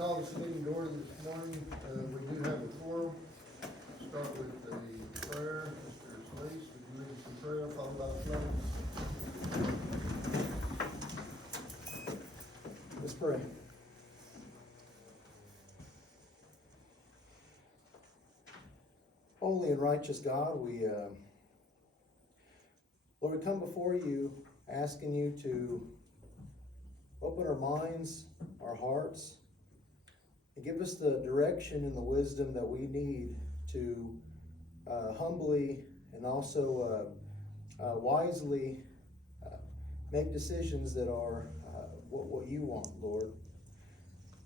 call this meeting to order this morning. We do have a quorum. Start with the prayer. Mr. Sleece, would you lead us in prayer, followed by the pledge? Let's pray. Holy and righteous God, Lord, we come before you asking you to open our minds, our hearts, and give us the direction and the wisdom that we need to humbly and also wisely make decisions that are what you want, Lord.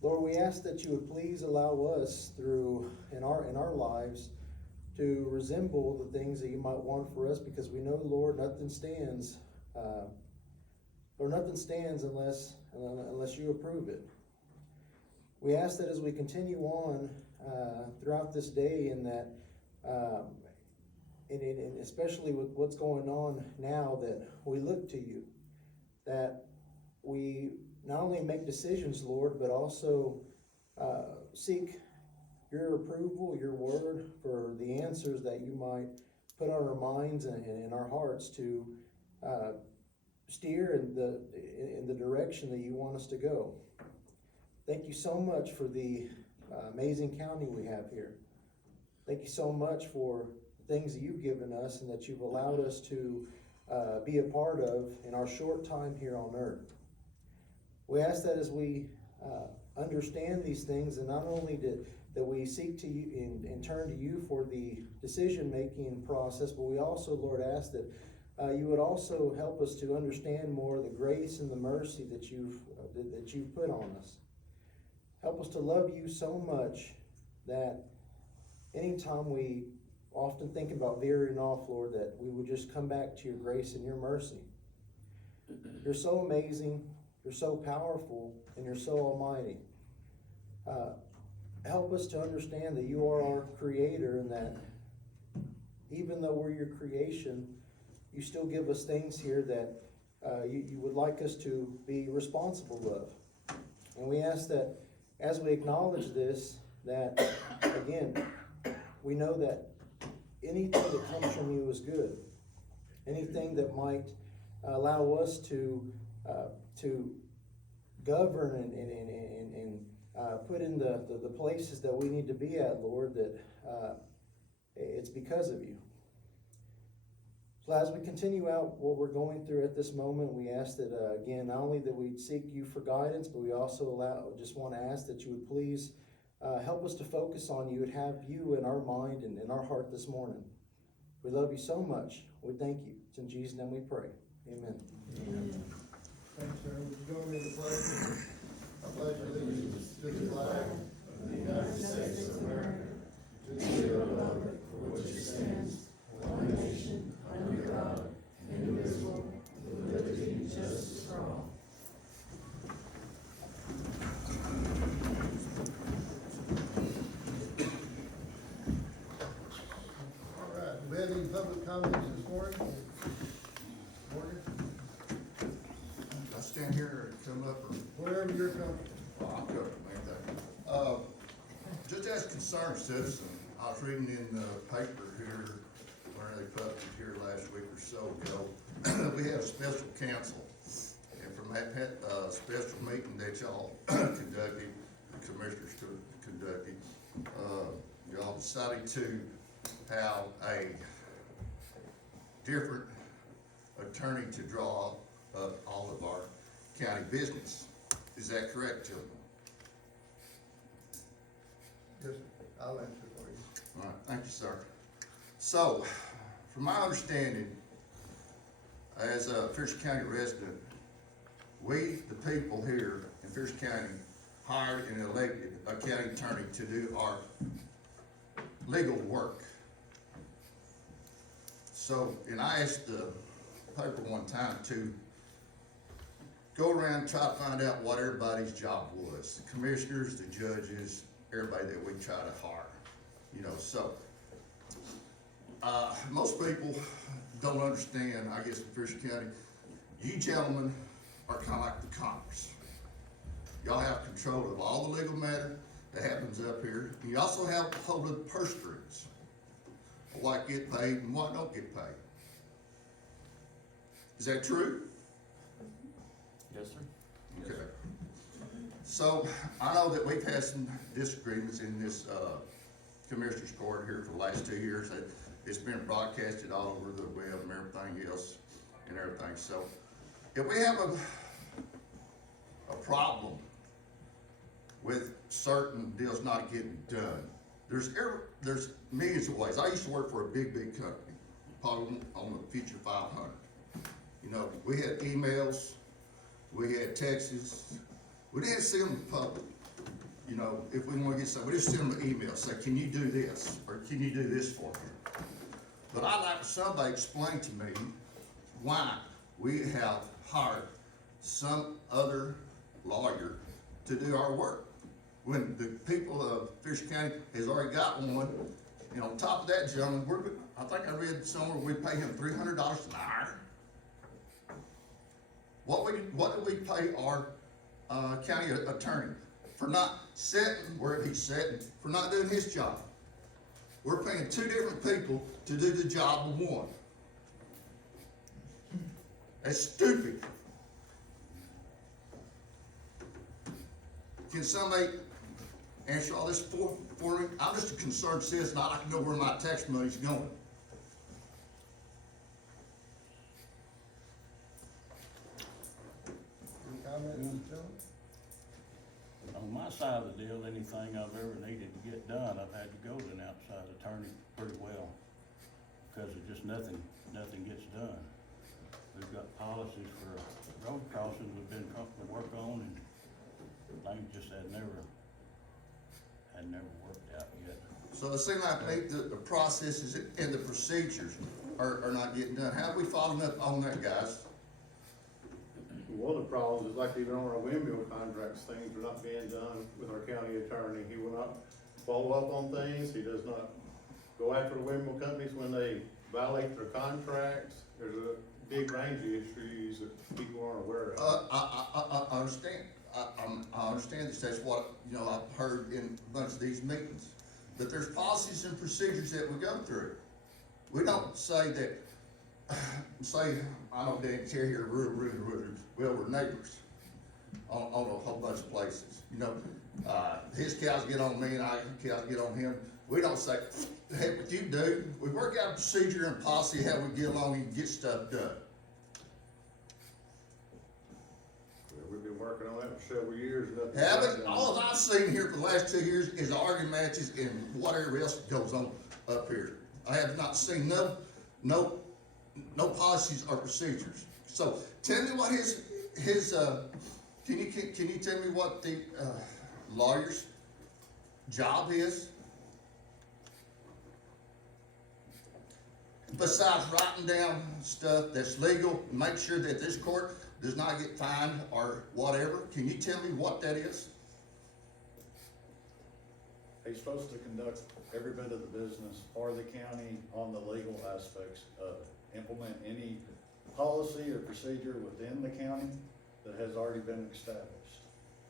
Lord, we ask that you would please allow us in our lives to resemble the things that you might want for us, because we know, Lord, nothing stands unless you approve it. We ask that as we continue on throughout this day, and that and especially with what's going on now, that we look to you, that we not only make decisions, Lord, but also seek your approval, your word, for the answers that you might put on our minds and in our hearts to steer in the direction that you want us to go. Thank you so much for the amazing county we have here. Thank you so much for the things that you've given us and that you've allowed us to be a part of in our short time here on earth. We ask that as we understand these things, and not only that we seek to you and turn to you for the decision-making process, but we also, Lord, ask that you would also help us to understand more the grace and the mercy that you've put on us. Help us to love you so much that anytime we often think about veering off, Lord, that we would just come back to your grace and your mercy. You're so amazing, you're so powerful, and you're so almighty. Help us to understand that you are our creator, and that even though we're your creation, you still give us things here that you would like us to be responsible of. And we ask that as we acknowledge this, that again, we know that anything that comes from you is good. Anything that might allow us to govern and put in the places that we need to be at, Lord, that it's because of you. So as we continue out what we're going through at this moment, we ask that, again, not only that we seek you for guidance, but we also just want to ask that you would please help us to focus on you and have you in our mind and in our heart this morning. We love you so much. We thank you. It's in Jesus' name we pray. Amen. Amen. Thanks, sir. Would you join me in the pledge? I pledge allegiance to the flag of the United States of America, to the republic for which it stands, one nation, under God, indivisible, with liberty and justice for all. All right, do we have any public comments this morning? Morgan? I stand here and come up, or, Wherever you're comfortable. I'll go, make that. Just as a concerned citizen, I was reading in the paper here, where they published here last week or so ago, we had a special council. And from that, special meeting that y'all conducted, the commissioners conducted, y'all decided to have a different attorney to draw up all of our county business. Is that correct, gentlemen? Yes, sir. I'll answer for you. All right, thank you, sir. So, from my understanding, as a Pierce County resident, we, the people here in Pierce County, hired and elected a county attorney to do our legal work. So, and I asked the paper one time to go around and try to find out what everybody's job was. The commissioners, the judges, everybody that we try to hire, you know, so. Most people don't understand, I guess, in Pierce County, you gentlemen are kind of like the Congress. Y'all have control of all the legal matter that happens up here. And you also have hold of the purse strings, what get paid and what don't get paid. Is that true? Yes, sir. Okay. So, I know that we've had some disagreements in this, Commissioners Court here for the last 2 years. It's been broadcasted all over the web and everything else and everything. So, if we have a problem with certain deals not getting done, there's millions of ways. I used to work for a big company, probably on the Future 500. You know, we had emails, we had texts, we didn't send them to public. You know, if we want to get something, we just send them an email, say, can you do this, or can you do this for me? But I'd like somebody to explain to me why we have hired some other lawyer to do our work, when the people of Fisher County has already got one. And on top of that, gentlemen, I think I read somewhere we pay him $300 an hour. What do we pay our county attorney for not sitting where he's sitting, for not doing his job? We're paying 2 different people to do the job of one. That's stupid. Can somebody answer all this for me? I'm just a concerned citizen. I'd like to know where my tax money's going. Any comments, John? On my side of the deal, anything I've ever needed to get done, I've had to go to an outside attorney pretty well, because it just nothing gets done. We've got policies for road crossings we've been trying to work on, and things just had never worked out yet. So it seems like maybe the processes and the procedures are not getting done. How are we following up on that, guys? One of the problems is like even on our windmill contracts, things are not being done with our county attorney. He will not follow up on things. He does not go after the windmill companies when they violate their contracts. There's a big range of issues that people aren't aware of. I understand. I understand this. That's what, you know, I've heard in a bunch of these meetings. But there's policies and procedures that we go through. We don't say that, I know Dan Terry here, well, we're neighbors on a whole bunch of places. You know, his cows get on me and cows get on him. We don't say, heck with you, dude. We work out a procedure and policy how we get along and get stuff done. We've been working on that for several years. Nothing's Haven't, done. all I've seen here for the last 2 years is arguing matches and whatever else goes on up here. I have not seen no policies or procedures. So tell me what his can you tell me what the lawyer's job is? Besides writing down stuff that's legal, make sure that this court does not get fined or whatever. Can you tell me what that is? He's supposed to conduct every bit of the business for the county on the legal aspects of it. Implement any policy or procedure within the county that has already been established.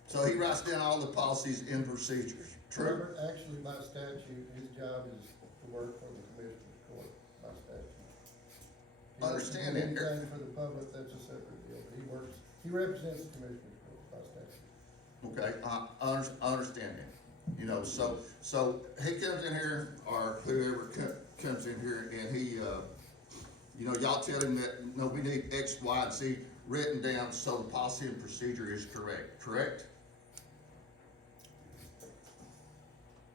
So he writes down all the policies and procedures. True? Robert, actually, by statute, his job is to work for the Commissioner's Court by statute. He I understand doesn't do that. anything for the public, that's a separate deal, but he represents the Commissioner's Court by statute. Okay, I understand that. You know, so he comes in here, or whoever comes in here, and he, you know, y'all tell him that, no, we need X, Y, and Z written down so the policy and procedure is correct?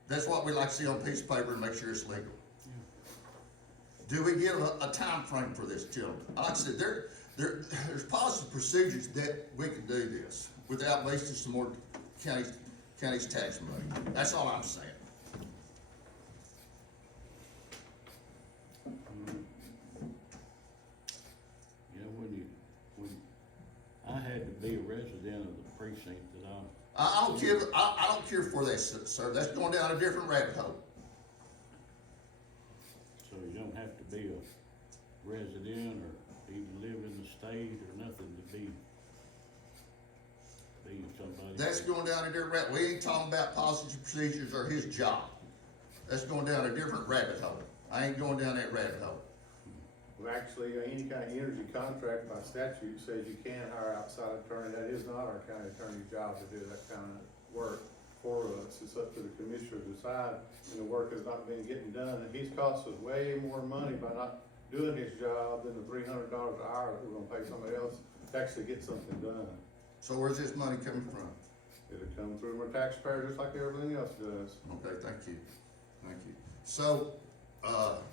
That's what we like to see on a piece of paper and make sure it's legal. Do we give a time frame for this, gentlemen? Like I said, there's policy procedures that we can do this without wasting some more county's tax money. That's all I'm saying. You know, when I had to be a resident of the precinct that I don't care for that, sir. That's going down a different rabbit hole. so you don't have to be a resident or even live in the state or nothing to be somebody That's going down a different rabbit. We ain't talking about policies and procedures or his job. That's going down a different rabbit hole. I ain't going down that rabbit hole. Well, actually, any kind of energy contract by statute says you can hire outside attorney. That is not our county attorney's job to do that kind of work for us. It's up to the commissioner to decide, and the work has not been getting done. And he's cost us way more money by not doing his job than the $300 an hour that we're gonna pay somebody else to actually get something done. So where's this money coming from? It'll come through our taxpayers just like everything else does. Okay, thank you. Thank you. So, all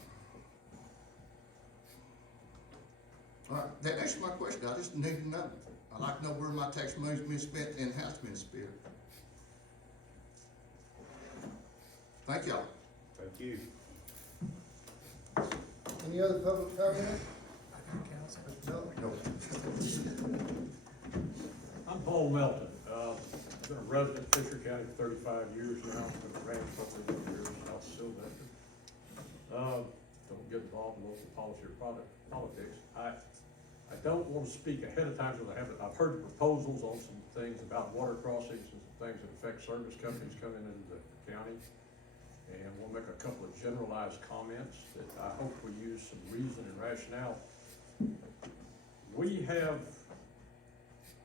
right, that answers my question. I just need to know. I'd like to know where my tax money's been spent and how it's been spent. Thank y'all. Thank you. Any other public comment? Mr. Miller? No. I'm Paul Melton. I've been a resident of Fisher County for 35 years now. I've been a ranch for 31 years, South Sylvester. Don't get involved in local policy or politics. I don't want to speak ahead of time because I've heard proposals on some things about water crossings and some things that affect service companies coming into the county. And we'll make a couple of generalized comments that I hope we use some reason and rationale. We have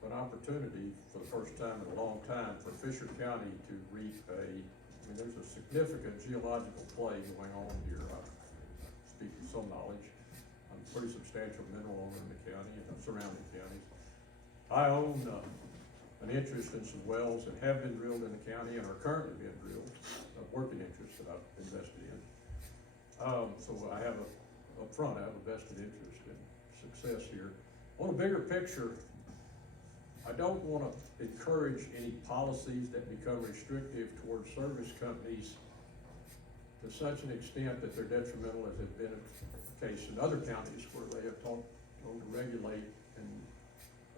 an opportunity for the first time in a long time for Fisher County to reap there's a significant geological play going on here. I speak with some knowledge. I'm a pretty substantial mineral owner in the county and the surrounding counties. I own an interest in some wells that have been drilled in the county and are currently being drilled, a working interest that I've invested in. So I have up front, I have a vested interest in success here. On a bigger picture, I don't want to encourage any policies that become restrictive towards service companies to such an extent that they're detrimental, as has been the case in other counties where they have told to regulate, and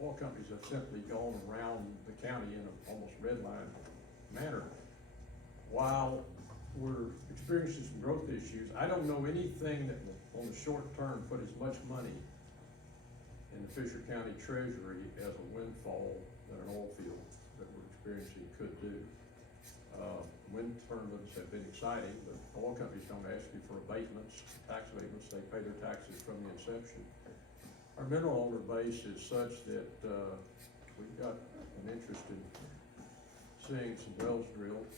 oil companies have simply gone around the county in an almost redline manner. While we're experiencing some growth issues, I don't know anything that will, on the short term, put as much money in the Fisher County Treasury as a windfall that an oil field that we're experiencing could do. Wind turbines have been exciting, but oil companies don't ask you for abatements, tax abatements. They pay their taxes from the inception. Our mineral owner base is such that we've got an interest in seeing some wells drilled.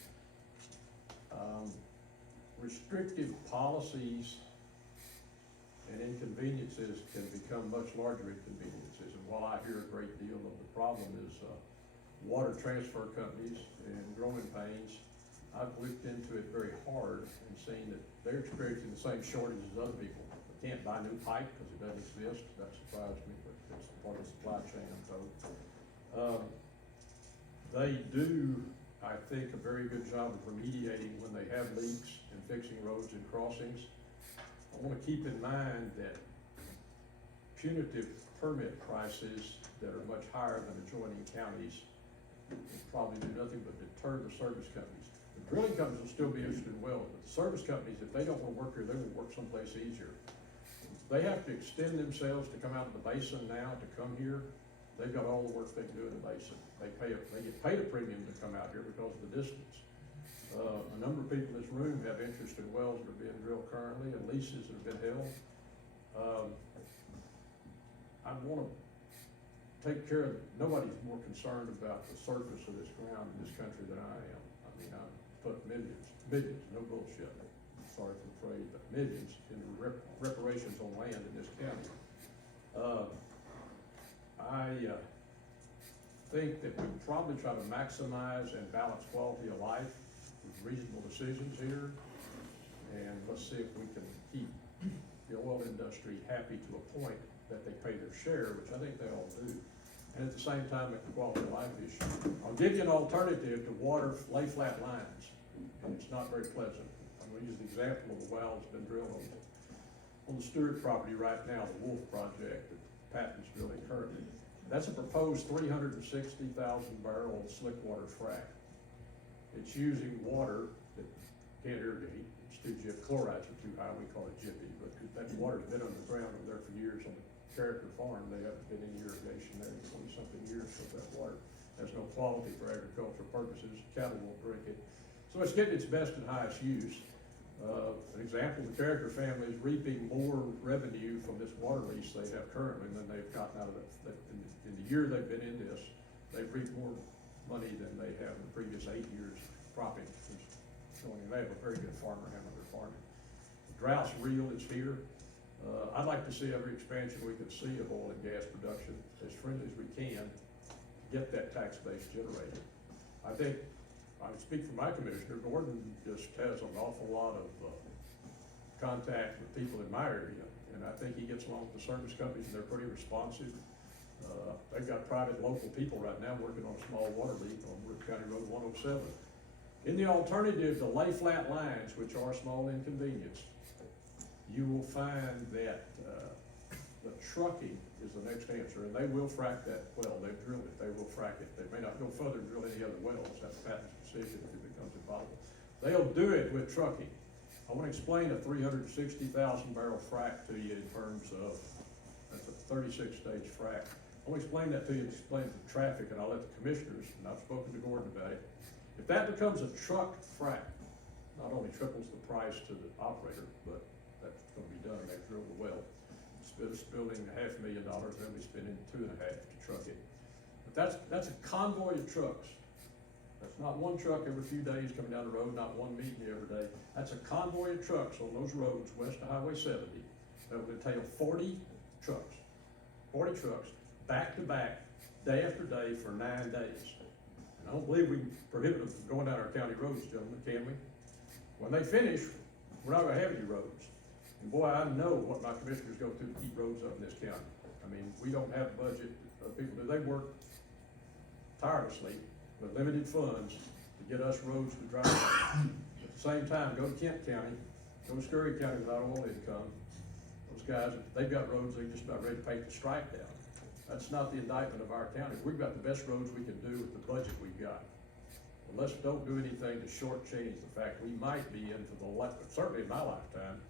Restrictive policies and inconveniences can become much larger inconveniences. And while I hear a great deal of the problem is water transfer companies and growing pains, I've looked into it very hard and seen that they're experiencing the same shortage as other people. They can't buy new pipe because it doesn't exist. That surprised me, but it's part of the supply chain, I'm told. They do, I think, a very good job of remediating when they have leaks and fixing roads and crossings. I want to keep in mind that punitive permit prices that are much higher than adjoining counties will probably do nothing but deter the service companies. The drilling companies will still be interested in wells, but the service companies, if they don't want to work here, they will work someplace easier. They have to extend themselves to come out of the basin now to come here. They've got all the work they can do in the basin. They get paid a premium to come out here because of the distance. A number of people in this room have interest in wells that are being drilled currently and leases that have been held. I want to take care of, nobody's more concerned about the surface of this ground in this country than I am. I mean, I put millions, no bullshit, sorry for the phrase, but millions in reparations on land in this county. I think that we probably try to maximize and balance quality of life with reasonable decisions here. And let's see if we can keep the oil industry happy to a point that they pay their share, which I think they all do. And at the same time, make the quality of life issue. I'll give you an alternative to water lay flat lines, and it's not very pleasant. I'm gonna use the example of the well that's been drilled on the Stewart property right now, the Wolf project that Patton's drilling currently. That's a proposed 360,000 barrel slick water frac. It's using water that can't irrigate. It's too chlorides are too high, we call it jiffy, but that water's been underground over there for years on the Character Farm. They haven't been any irrigation there in 20-something years with that water. has no quality for agricultural purposes, cattle won't drink it. So it's getting its best and highest use. An example, the Carricker family is reaping more revenue from this water lease they have currently than they've gotten out of it. In the year they've been in this, they've reaped more money than they have in the previous 8 years cropping. They have a very good farmer handling their farming. The drought's real, it's here. I'd like to see every expansion we can see of oil and gas production as friendly as we can, get that tax base generated. I think, I speak for my commissioner, Gordon just has an awful lot of contact with people in my area, and I think he gets along with the service companies, and they're pretty responsive. They've got private local people right now working on a small water leak on Wood County Road 107. In the alternative to lay flat lines, which are small inconvenience, you will find that the trucking is the next answer, and they will frack that well. They've drilled it, they will frack it. They may not go further and drill any other wells. That's Patton's decision if it becomes impossible. They'll do it with trucking. I want to explain a 360,000 barrel frack to you in terms of, that's a 36-stage frack. I want to explain that to you and explain the traffic, and I'll let the commissioners, and I've spoken to Gordon about it. If that becomes a truck frack, not only triples the price to the operator, but that's going to be done. They've drilled the well. Instead of spending $500,000, they'll be spending $2.5 million to truck it. But that's a convoy of trucks. That's not one truck every few days coming down the road, not one meeting every day. That's a convoy of trucks on those roads west of Highway 70 that will entail 40 trucks, back to back, day after day for 9 days. And I don't believe we can prohibit them from going down our county roads, gentlemen, can we? When they finish, we're not gonna have any roads. And boy, I know what my commissioners go through to keep roads up in this county. I mean, we don't have a budget, people do, they work tirelessly with limited funds to get us roads to drive on. At the same time, go to Kent County, go to Scurry County without oil income. Those guys, they've got roads they're just about ready to paint the stripe down. That's not the indictment of our county. We've got the best roads we can do with the budget we've got. Well, let's don't do anything to shortchange the fact we might be in for certainly in my lifetime,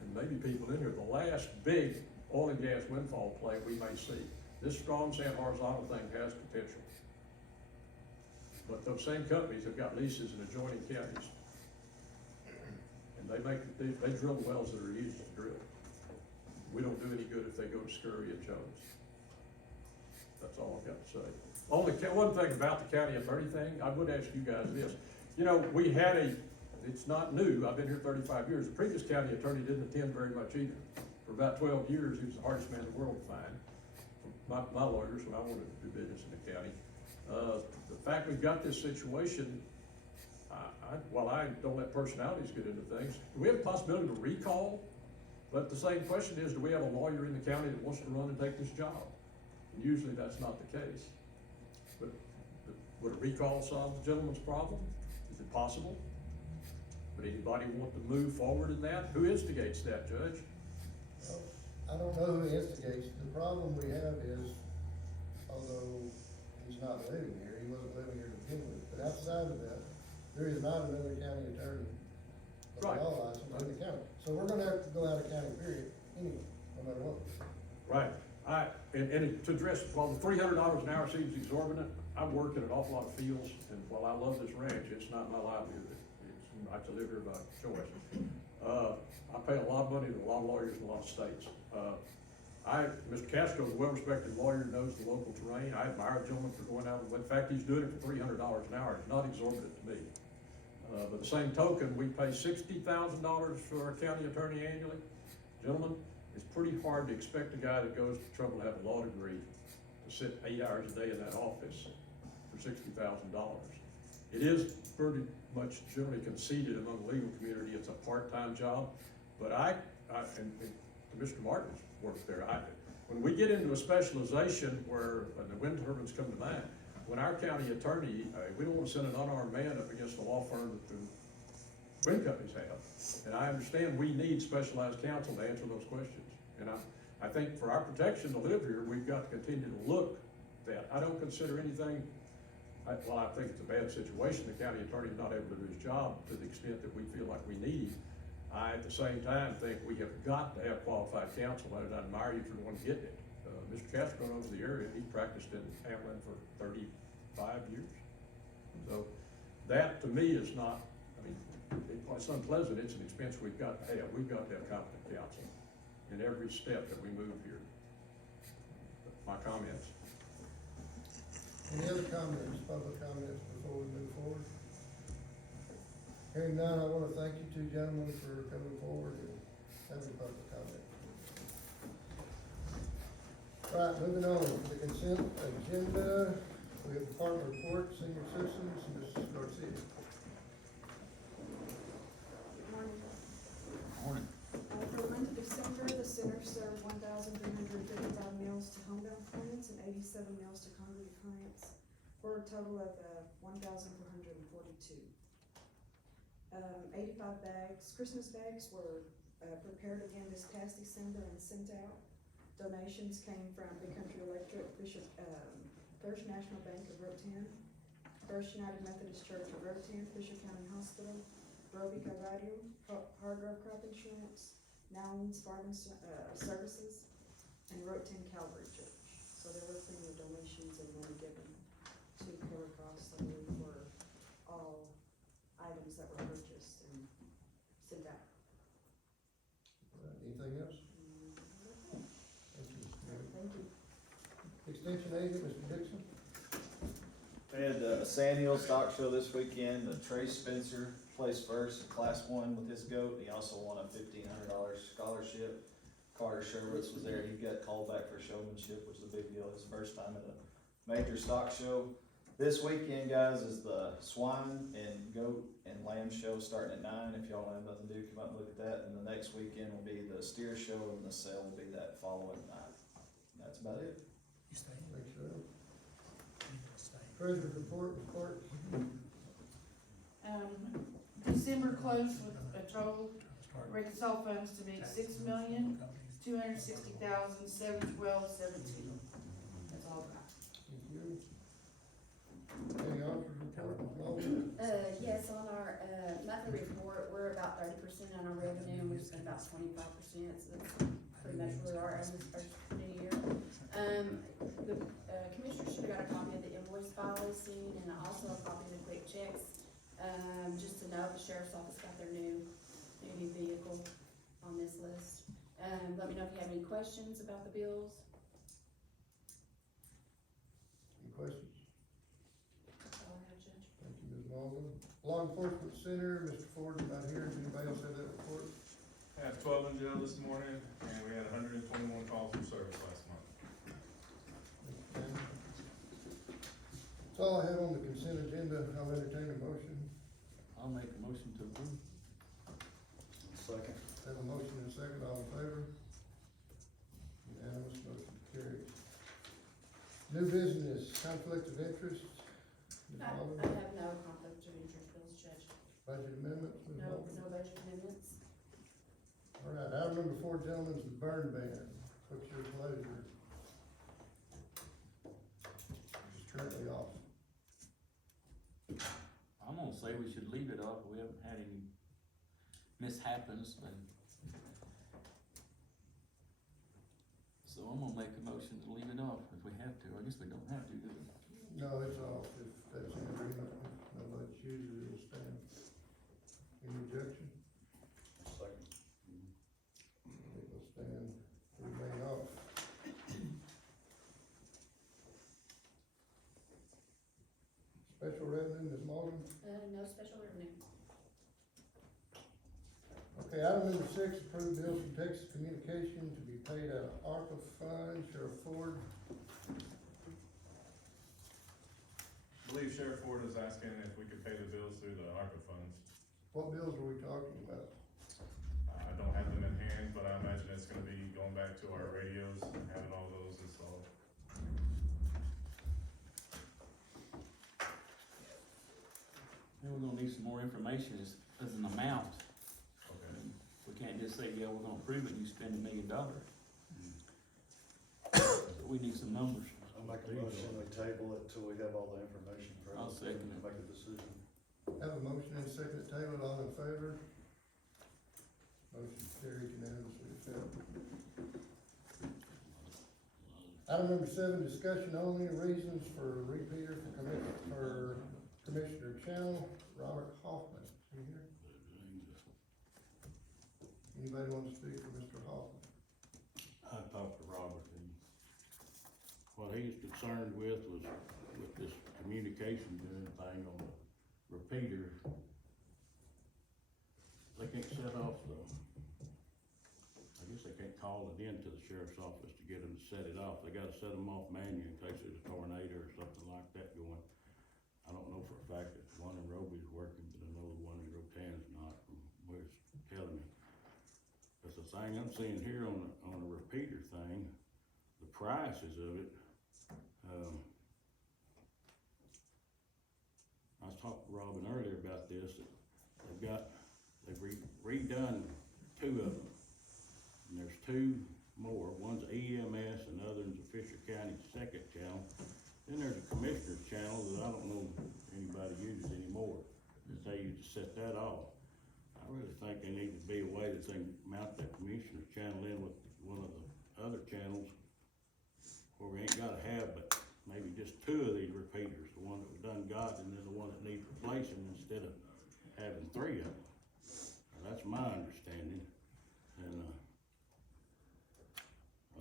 and maybe people in here, the last big oil and gas windfall play we may see. This strong sand horizontal thing has potential. But those same companies have got leases in adjoining counties. And they drill the wells that are easy to drill. We don't do any good if they go to Scurry and Jones. That's all I've got to say. One thing about the county attorney thing, I would ask you guys this. You know, we had it's not new, I've been here 35 years. The previous county attorney didn't attend very much either. For about 12 years, he was the hardest man in the world to find. My lawyers, when I wanted to do business in the county. The fact we've got this situation, while I don't let personalities get into things, do we have a possibility to recall? But the same question is, do we have a lawyer in the county that wants to run and take this job? And usually that's not the case. But would a recall solve the gentleman's problem? Is it possible? Would anybody want to move forward in that? Who instigates that, Judge? I don't know who instigates. The problem we have is, although he's not living here, he wasn't living here to begin with, but outside of that, there is not another county attorney of Right. law license in the county. So we're gonna have to go out of county period anyway, no matter what. Right. And to address, while the $300 an hour seems exorbitant, I work in an awful lot of fields, and while I love this ranch, it's not my livelihood. I have to live here by choice. I pay a lot of money to a lot of lawyers in a lot of states. Mr. Casco is a well-respected lawyer, knows the local terrain. I admire the gentleman for going out, in fact, he's doing it for $300 an hour. It's not exorbitant to me. But the same token, we pay $60,000 for our county attorney annually. Gentlemen, it's pretty hard to expect a guy that goes to trouble to have a law degree to sit 8 hours a day in that office for $60,000. It is pretty much generally conceded among the legal community, it's a part-time job. But and Mr. Martin's worked there. When we get into a specialization where, and the wind turbines come to mind, when our county attorney, we don't want to send an unarmed man up against a law firm that the wind companies have. And I understand we need specialized counsel to answer those questions. And I think for our protection to live here, we've got to continue to look that. I don't consider anything, I think it's a bad situation. The county attorney is not able to do his job to the extent that we feel like we need. I, at the same time, think we have got to have qualified counsel, and I admire you for the one getting it. Mr. Castro knows the area. He practiced in Hamlin for 35 5 years. So that to me is not, I mean, it's unpleasant, it's an expense we've got to have. We've got to have competent counsel in every step that we move here. My comments. Any other comments, public comments before we move forward? Hearing none, I wanna thank you two gentlemen for coming forward and having public comment. Right, moving on to the consent agenda, we have department report, senior citizens, Mrs. Garcia. Morning. For the month of December, the center served 1,355 meals to homebound clients and 87 meals to congregate clients, for a total of 1,442. 85 bags, Christmas bags were prepared again this past December and sent out. Donations came from Big Country Electric, Bishop, First National Bank of Route 10, First United Methodist Church of Route 10, Fisher County Hospital, Robica Radio, Hargrove Crop Insurance, Nowlands Farming Services, and Route 10 Calvary Church. So there were plenty of donations and money given to cover costs, I believe, for all items that were purchased and sent out. Anything else? Thank you, Mr. Mayor. Thank you. Extension agent, Mr. Dixon. We had a Sand Hill Stock Show this weekend. Trey Spencer placed first in Class 1 with his goat. He also won a $1,500 scholarship. Carter Sherwitz was there. He got called back for showmanship, which is a big deal. His first time at a major stock show. This weekend, guys, is the swine and goat and lamb show starting at 9. If y'all have nothing to do, come out and look at that. And the next weekend will be the steer show, and the sale will be that following night. And that's about it. Thanks, sir. Treasurer's report, report. December closed with a total reconciled funds to be $6,260,712.17. That's all I got. Thank you. Any officers report, Ms. Baldwin? Yes, on our, monthly report, we're about 30% on our revenue, and we spend about 25%, so that's pretty much where we are as this first new year. The, commissioner should have got a copy of the invoice file listing, and also a copy of the quick checks. Just to know, the sheriff's office got their new vehicle on this list. Let me know if you have any questions about the bills. Any questions? That's all I have, Judge. Thank you, Ms. Baldwin. Law Enforcement Center, Mr. Ford is not here. Does anybody else have that report? I had 12 in jail this morning, and we had 121 calls for service last month. Okay. That's all I have on the consent agenda. I'll entertain a motion. I'll make a motion to approve. Second. Have a motion and a second, all in favor? Unanimous, motion carries. New business, conflict of interest, Ms. I Baldwin. have no conflict of interest bills, Judge. Budget amendments, Ms. No Baldwin. budget amendments. All right, item number 4, gentlemen, is the burn ban. What's your pleasure? It's currently off. I'm gonna say we should leave it off, we haven't had any mishaps, and so I'm gonna make a motion to leave it off if we have to. I guess we don't have to, do we? No, it's off. If that's in agreement, if nobody chooses, it'll stand. Any objection? Second. It will stand, remain off. Special revenue, Ms. Morgan? No special revenue. Okay, item number 6, approved bills from Texas Communication to be paid out of ARPA funds. Sheriff Ford? I believe Sheriff Ford is asking if we could pay the bills through the ARPA funds. What bills are we talking about? I don't have them in hand, but I imagine it's gonna be going back to our radios and having all those installed. Then we're gonna need some more information as an amount. Okay. We can't just say, yeah, we're gonna approve it and you spend $1 million. We need some numbers. I'll make a motion, we table it till we have all the information. I'll second it. Make a decision. Have a motion and a second table, all in favor? Motion carried unanimously. Item number 7, discussion only, reasons for repeater for Commissioner Channel, Robert Hoffman. You here? Anybody want to speak for Mr. Hoffman? I talked to Robert, and what he was concerned with was with this communication doing thing on the repeater. They can't set off I guess they can't call it into the sheriff's office to get them to set it off. They gotta set them off manually in case there's a tornado or something like that going. I don't know for a fact that one in Roby's working, but I know the one in Rotan's not, from what it's telling me. But the thing I'm seeing here on a repeater thing, the prices of it, I was talking to Robin earlier about this, that they've redone 2 of them. And there's 2 more, one's EMS and the other one's a Fisher County second channel. Then there's a commissioner's channel that I don't know anybody uses anymore, that they used to set that off. I really think there needs to be a way that they can mount that commissioner's channel in with one of the other channels where we ain't gotta have but maybe just 2 of these repeaters, the one that we done got and then the one that needs replacing instead of having 3 of them. Now, that's my understanding, and,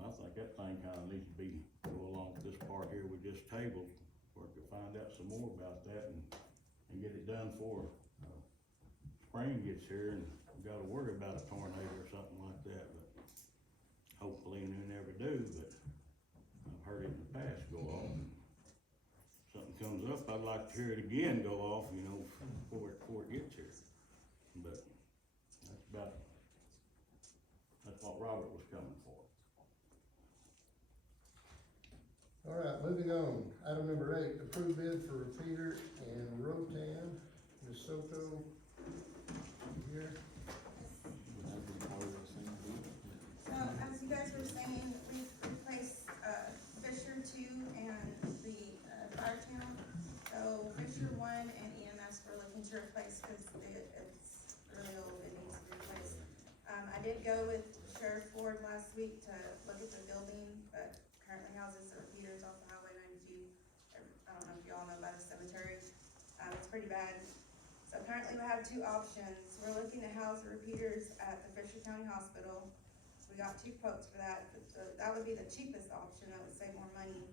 I think that thing kinda needs to go along with this part here we just tabled, where we can find out some more about that and get it done before, spring gets here and we gotta worry about a tornado or something like that, but hopefully we never do, but I've heard it in the past go off. Something comes up, I'd like to hear it again go off, before it gets here. But that's what Robert was coming for. All right, moving on. Item number 8, approved bid for repeater and Rotan. Ms. Soto, here. So, as you guys were saying, we've replaced, Fisher 2 and the, fire channel. So Fisher 1 and EMS we're looking to replace because it's really old, it needs to be replaced. I did go with Sheriff Ford last week to look at the building, but currently houses the repeaters off the Highway 92. I don't know if you all know about the cemetery. It's pretty bad. So currently we have 2 options. We're looking to house the repeaters at the Fisher County Hospital. We got 2 quotes for that. That would be the cheapest option. That would save more money.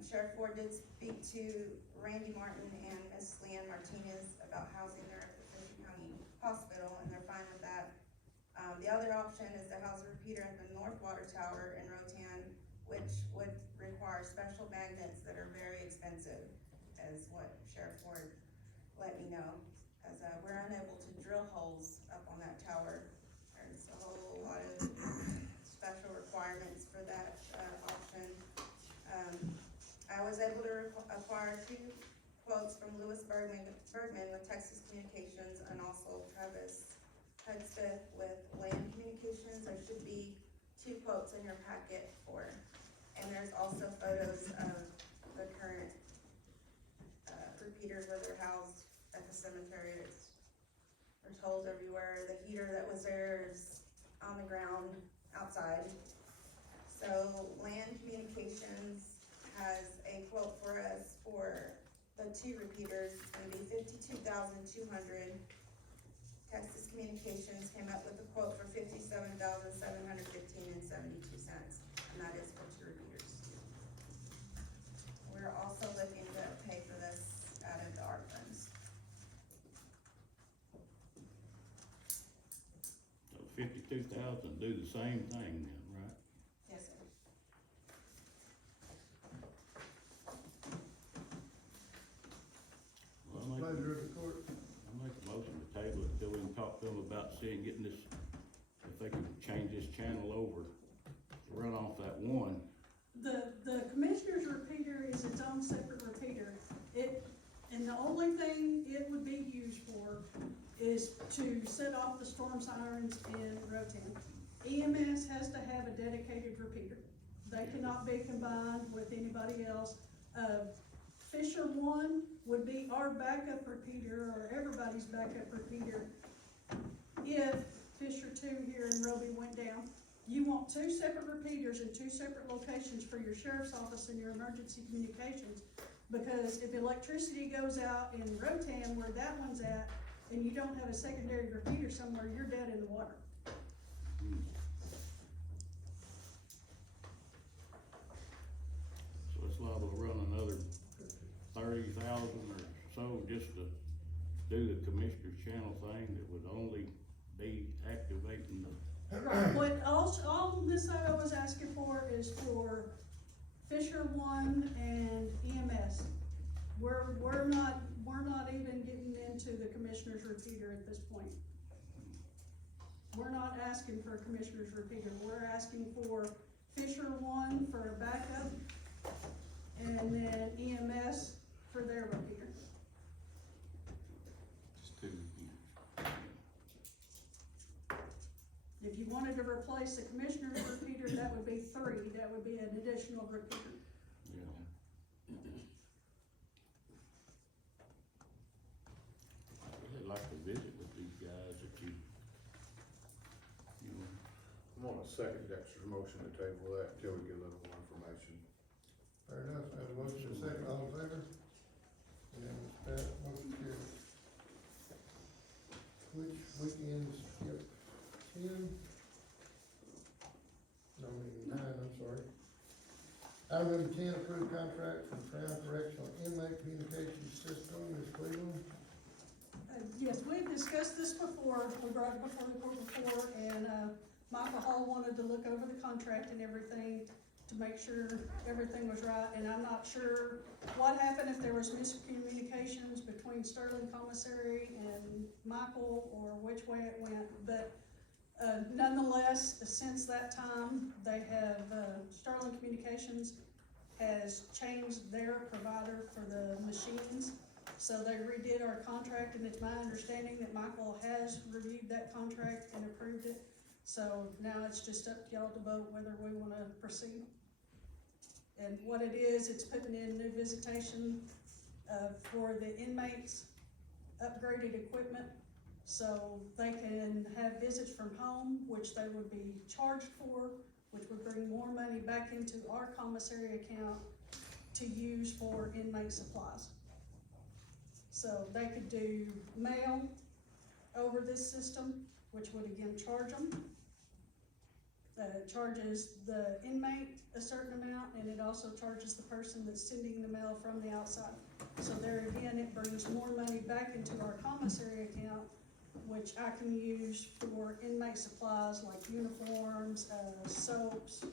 Sheriff Ford did speak to Randy Martin and Miss Leanne Martinez about housing there at the Fisher County Hospital, and they're fine with that. The other option is to house a repeater at the North Water Tower in Rotan, which would require special magnets that are very expensive, as what Sheriff Ford let me know, as we're unable to drill holes up on that tower. There's a whole lot of special requirements for that option. I was able to acquire 2 quotes from Lewis Bergman with Texas Communications and also Travis Hudspeth with Land Communications. There should be 2 quotes in your packet and there's also photos of the current repeaters where they're housed at the cemetery. There's holes everywhere. The heater that was there is on the ground outside. So Land Communications has a quote for us for the 2 repeaters. It's gonna be $52,200. Texas Communications came up with a quote for $57,715.72, and that is for 2 repeaters. We're also looking to pay for this out of the ARP funds. So 52,000 do the same thing then, right? Yes, sir. Well, Pleasure of the court. I'll make a motion to table it until we can talk to them about getting this, if they can change this channel over, to run off that one. The commissioner's repeater is its own separate repeater. And the only thing it would be used for is to set off the storm sirens in Rotan. EMS has to have a dedicated repeater. They cannot be combined with anybody else. Fisher 1 would be our backup repeater, or everybody's backup repeater, if Fisher 2 here in Roby went down. you want two separate repeaters in two separate locations for your sheriff's office and your emergency communications. Because if electricity goes out in Rotan where that one's at, and you don't have a secondary repeater somewhere, you're dead in the water. So it's liable to run another 30,000 or so just to do the commissioner's channel thing that would only be activating the. Right, what all Miss Idaho was asking for is for Fisher One and EMS. We're not even getting into the commissioner's repeater at this point. We're not asking for a commissioner's repeater, we're asking for Fisher One for a backup, and then EMS for their repeater. Just two repeaters. If you wanted to replace the commissioner's repeater, that would be three, that would be an additional repeater. Yeah. I'd really like to visit with these guys if you know. I'm on a second Dexter's motion to table that until we get a little more information. Fair enough, have a motion and a second, all in favor? Unanimous, pass, motion carries. Which weekends, yep, 10? No, I mean 9, I'm sorry. Item number 10, approved contract from Crown Correctional Inmate Communications System, Ms. Cleveland. Yes, we've discussed this before, we brought it before the court before, and, Michael Hall wanted to look over the contract and everything to make sure everything was right, and I'm not sure what happened, if there was miscommunications between Sterling Commissary and Michael, or which way it went, but, nonetheless, since that time, they have, Sterling Communications has changed their provider for the machines. So they redid our contract, and it's my understanding that Michael has reviewed that contract and approved it. So now it's just up to y'all to vote whether we wanna proceed. And what it is, it's putting in new visitation, for the inmates, upgraded equipment. So they can have visits from home, which they would be charged for, which would bring more money back into our commissary account to use for inmate supplies. So they could do mail over this system, which would again charge them. Charges the inmate a certain amount, and it also charges the person that's sending the mail from the outside. So there again, it brings more money back into our commissary account, which I can use for inmate supplies like uniforms, soaps.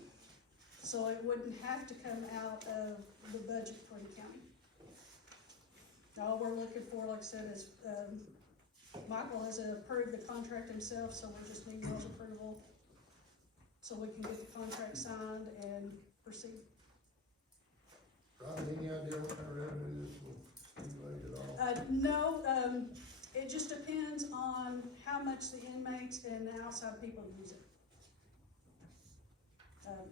So it wouldn't have to come out of the budget for the county. All we're looking for, like I said, is, Michael has approved the contract himself, so we just need y'all's approval, so we can get the contract signed and proceed. Robin, any idea what kind of revenue this will stimulate at all? No, it just depends on how much the inmates and the outside people use it.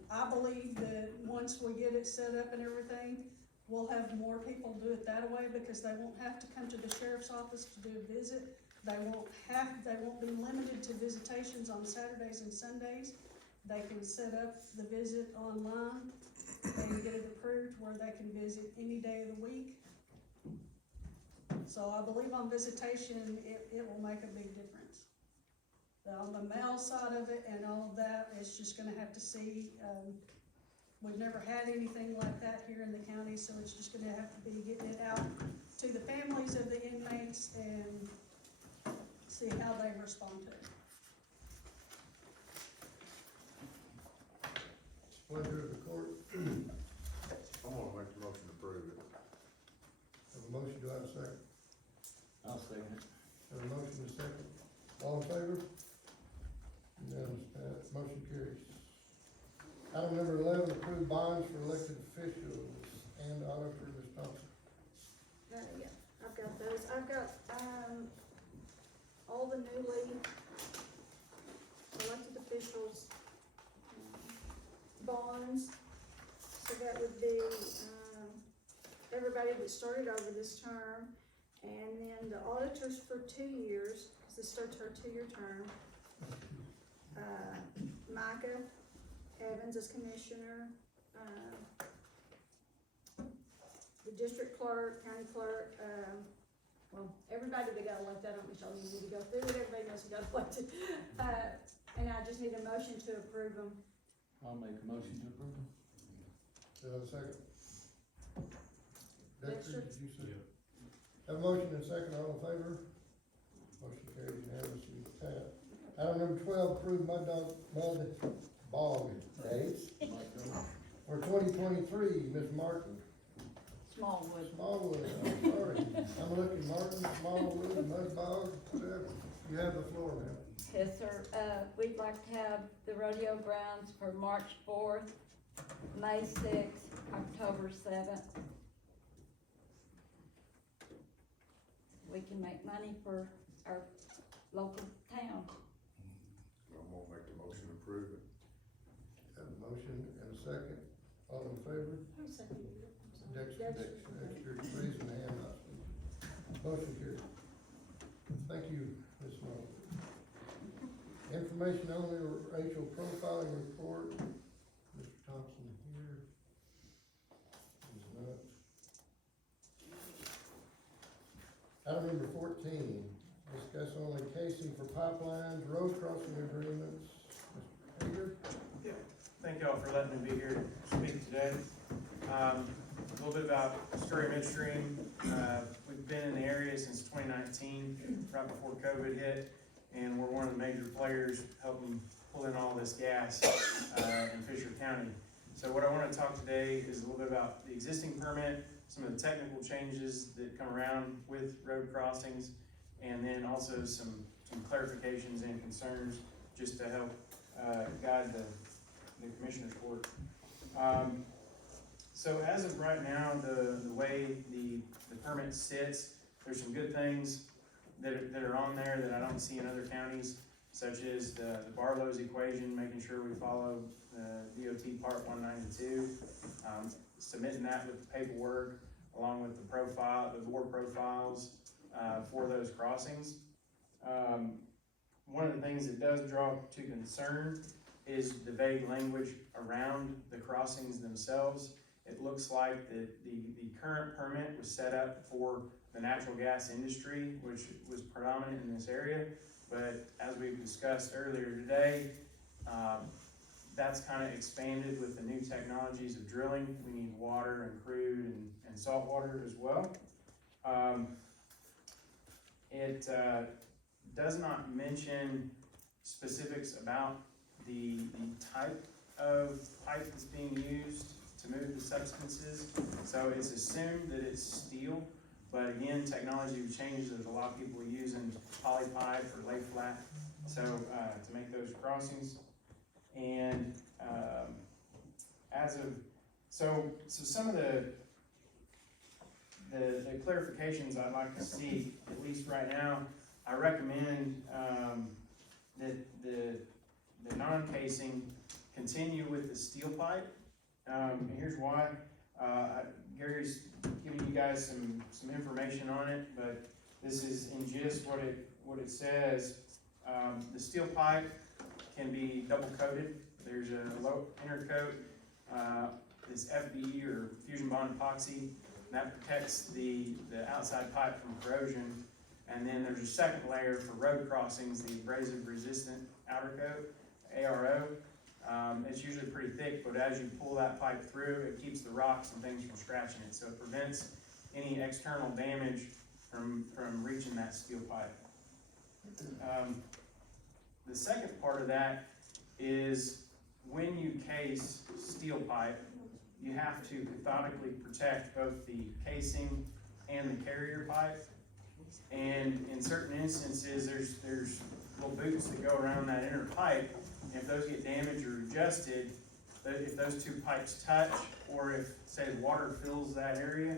I believe that once we get it set up and everything, we'll have more people do it that way, because they won't have to come to the sheriff's office to do a visit. They won't be limited to visitations on Saturdays and Sundays. They can set up the visit online and get it approved where they can visit any day of the week. So I believe on visitation, it will make a big difference. On the mail side of it and all of that, it's just gonna have to see, we've never had anything like that here in the county, so it's just gonna have to be getting it out to the families of the inmates and see how they respond to it. Pleasure of the court. I'm gonna make the motion to approve it. Have a motion, do I have a second? I'll second it. Have a motion and a second. All in favor? Unanimous, pass, motion carries. Item number 11, approved bonds for elected officials and auditor, Ms. Thompson. Yeah, I've got those, I've got, all the newly elected officials, bonds. So that would be, everybody that started over this term, and then the auditors for 2 years, cause this starts our 2-year term. Micah Evans as commissioner, the district clerk, county clerk, well, everybody that got elected, I don't wish I need to go through it, everybody knows who got elected. And I just need a motion to approve them. I'll make a motion to approve them. Do I have a second? Dexter? Dexter, did you say? Have a motion and a second, all in favor? Motion carries unanimously. Item number 12, approve mud bog dates for 2023, Ms. Martin. Smallwood. Smallwood, I'm sorry. I'm looking Martin, Smallwood, mud bog, whatever. You have the floor, ma'am. Yes, sir. We'd like to have the rodeo grounds for March 4th, May 6th, October 7th. We can make money for our local town. I'm gonna make the motion to approve it. Have a motion and a second. All in favor? Who seconded it? I'm sorry. Dexter, raising the hand, not speaking. Motion carried. Thank you, Ms. Smallwood. Information only, Rachel profiling report. Mr. Thompson here. He's not. Item number 14, discuss only casing for pipelines, road crossing agreements. Mr. Hager? Thank y'all for letting me be here to speak today. A little bit about Story Midstream. We've been in the area since 2019, right before COVID hit, and we're one of the major players helping pull in all this gas in Fisher County. So what I want to talk today is a little bit about the existing permit, some of the technical changes that come around with road crossings, and then also some clarifications and concerns just to help guide the Commissioner's Court. So as of right now, the way the permit sits, there's some good things that are on there that I don't see in other counties, such as the Barlow's equation, making sure we follow DOT Part 192, submitting that with the paperwork, along with the board profiles for those crossings. One of the things that does draw to concern is the vague language around the crossings themselves. It looks like the current permit was set up for the natural gas industry, which was predominant in this area, but as we've discussed earlier today, that's kind of expanded with the new technologies of drilling. We need water and crude and salt water as well. It does not mention specifics about the type of pipe that's being used to move the substances. So it's assumed that it's steel, but again, technology changes. There's a lot of people using poly pipe or lay flat, so to make those crossings. And so some of the clarifications I'd like to see, at least right now, I recommend that the non-casing continue with the steel pipe. And here's why. Gary's giving you guys some information on it, but this is in gist what it says. The steel pipe can be double coated. There's a low inner coat, it's FBE or fusion bond epoxy, and that protects the outside pipe from corrosion. And then there's a second layer for road crossings, the abrasive resistant outer coat, ARO. It's usually pretty thick, but as you pull that pipe through, it keeps the rocks and things from scratching it. So it prevents any external damage from reaching that steel pipe. The second part of that is when you case steel pipe, you have to cathodically protect both the casing and the carrier pipe. And in certain instances, there's little boots that go around that inner pipe. If those get damaged or adjusted, if those two pipes touch, or if, say, water fills that area,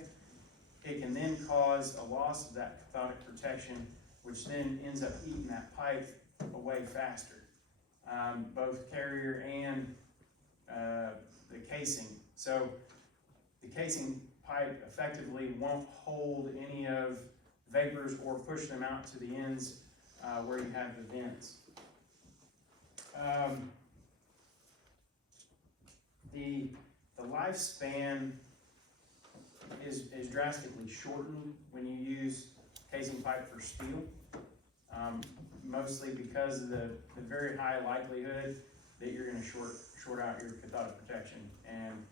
it can then cause a loss of that cathodic protection, which then ends up eating that pipe away faster. Both carrier and the casing. So the casing pipe effectively won't hold any of vapors or push them out to the ends where you have the vents. the lifespan is drastically shortened when you use casing pipe for steel. Mostly because of the very high likelihood that you're gonna short out your cathodic protection. And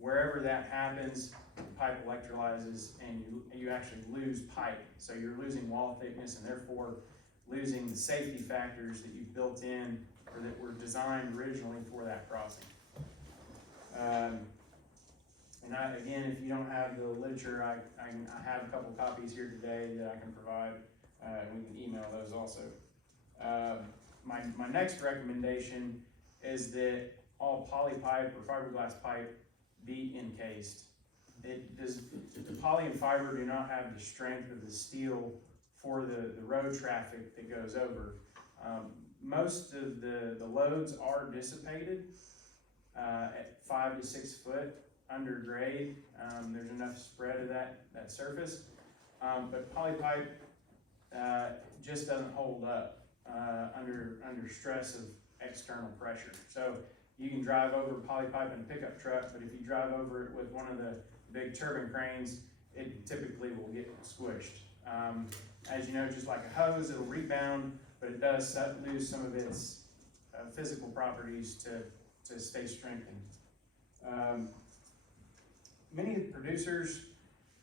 wherever that happens, the pipe electrolyzes and you actually lose pipe. So you're losing wall thickness and therefore losing the safety factors that you've built in or that were designed originally for that crossing. And again, if you don't have the literature, I have a couple copies here today that I can provide. We can email those also. My next recommendation is that all poly pipe or fiberglass pipe be encased. The poly and fiber do not have the strength of the steel for the road traffic that goes over. Most of the loads are dissipated at 5 to 6 foot under grade. There's enough spread of that surface. But poly pipe just doesn't hold up under stress of external pressure. So you can drive over poly pipe in a pickup truck, but if you drive over it with one of the big turbine cranes, it typically will get squished. As you know, just like a hose, it'll rebound, but it does lose some of its physical properties to stay strengthened. Many of the producers,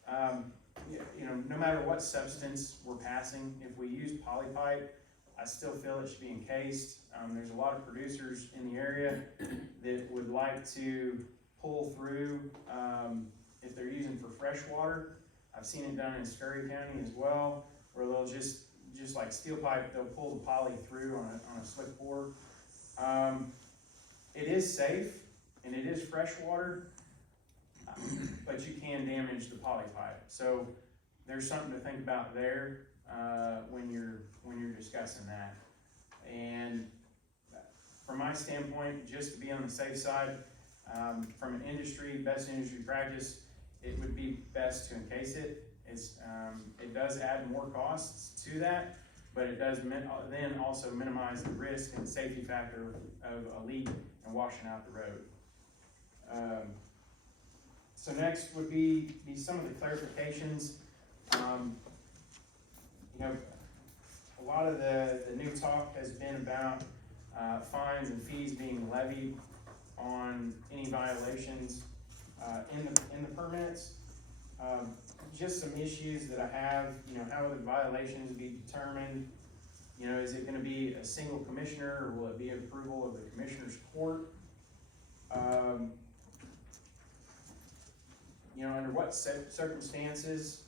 no matter what substance we're passing, if we use poly pipe, I still feel it should be encased. There's a lot of producers in the area that would like to pull through, if they're using for fresh water. I've seen it done in Scurry County as well, where they'll just like steel pipe, they'll pull the poly through on a slick bore. It is safe and it is fresh water, but you can damage the poly pipe. So there's something to think about there when you're discussing that. And from my standpoint, just to be on the safe side, from an best industry practice, it would be best to encase it. It does add more costs to that, but it does then also minimize the risk and safety factor of a leak and washing out the road. So next would be some of the clarifications. A lot of the new talk has been about fines and fees being levied on any violations in the permits. Just some issues that I have, how would the violations be determined? Is it gonna be a single commissioner or will it be approval of the commissioner's court? Under what circumstances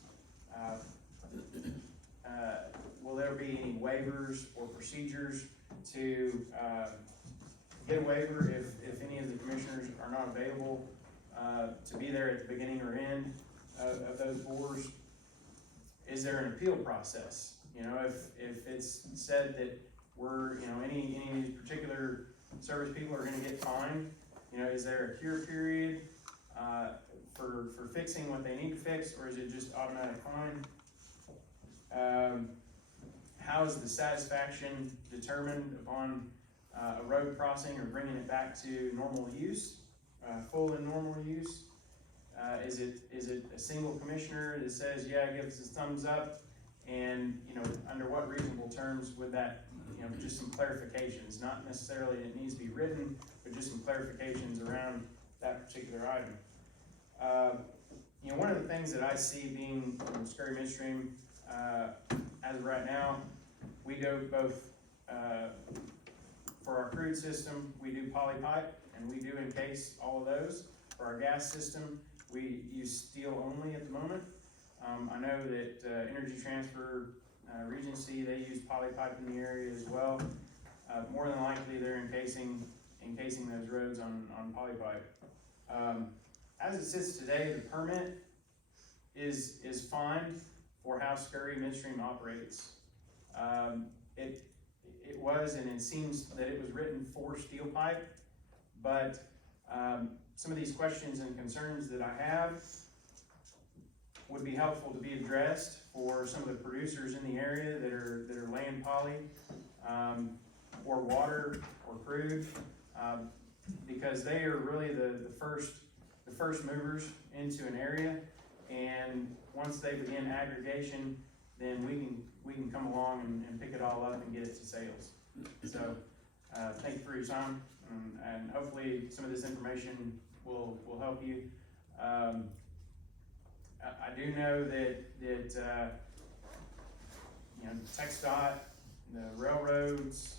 will there be any waivers or procedures to get a waiver if any of the commissioners are not available to be there at the beginning or end of those boards? Is there an appeal process? If it's said that any of these particular service people are gonna get fined, is there a cure period for fixing what they need to fix, or is it just automatic fine? How is the satisfaction determined upon a road crossing or bringing it back to normal use, full and normal use? Is it a single commissioner that says, yeah, gives us a thumbs up, and under what reasonable terms would that, just some clarifications, not necessarily it needs to be written, but just some clarifications around that particular item. One of the things that I see being from Scurry Midstream, as of right now, we go both, for our crude system, we do poly pipe, and we do encase all of those. For our gas system, we use steel only at the moment. I know that Energy Transfer Regency, they use poly pipe in the area as well. More than likely, they're encasing those roads on poly pipe. As it sits today, the permit is fine for how Scurry Midstream operates. It was, and it seems that it was written for steel pipe, but some of these questions and concerns that I have would be helpful to be addressed for some of the producers in the area that are laying poly, or water or crude. because they are really the first movers into an area. And once they begin aggregation, then we can come along and pick it all up and get it to sales. So, thank you for your time, and hopefully some of this information will help you. I do know that you know, TxDOT, the railroads,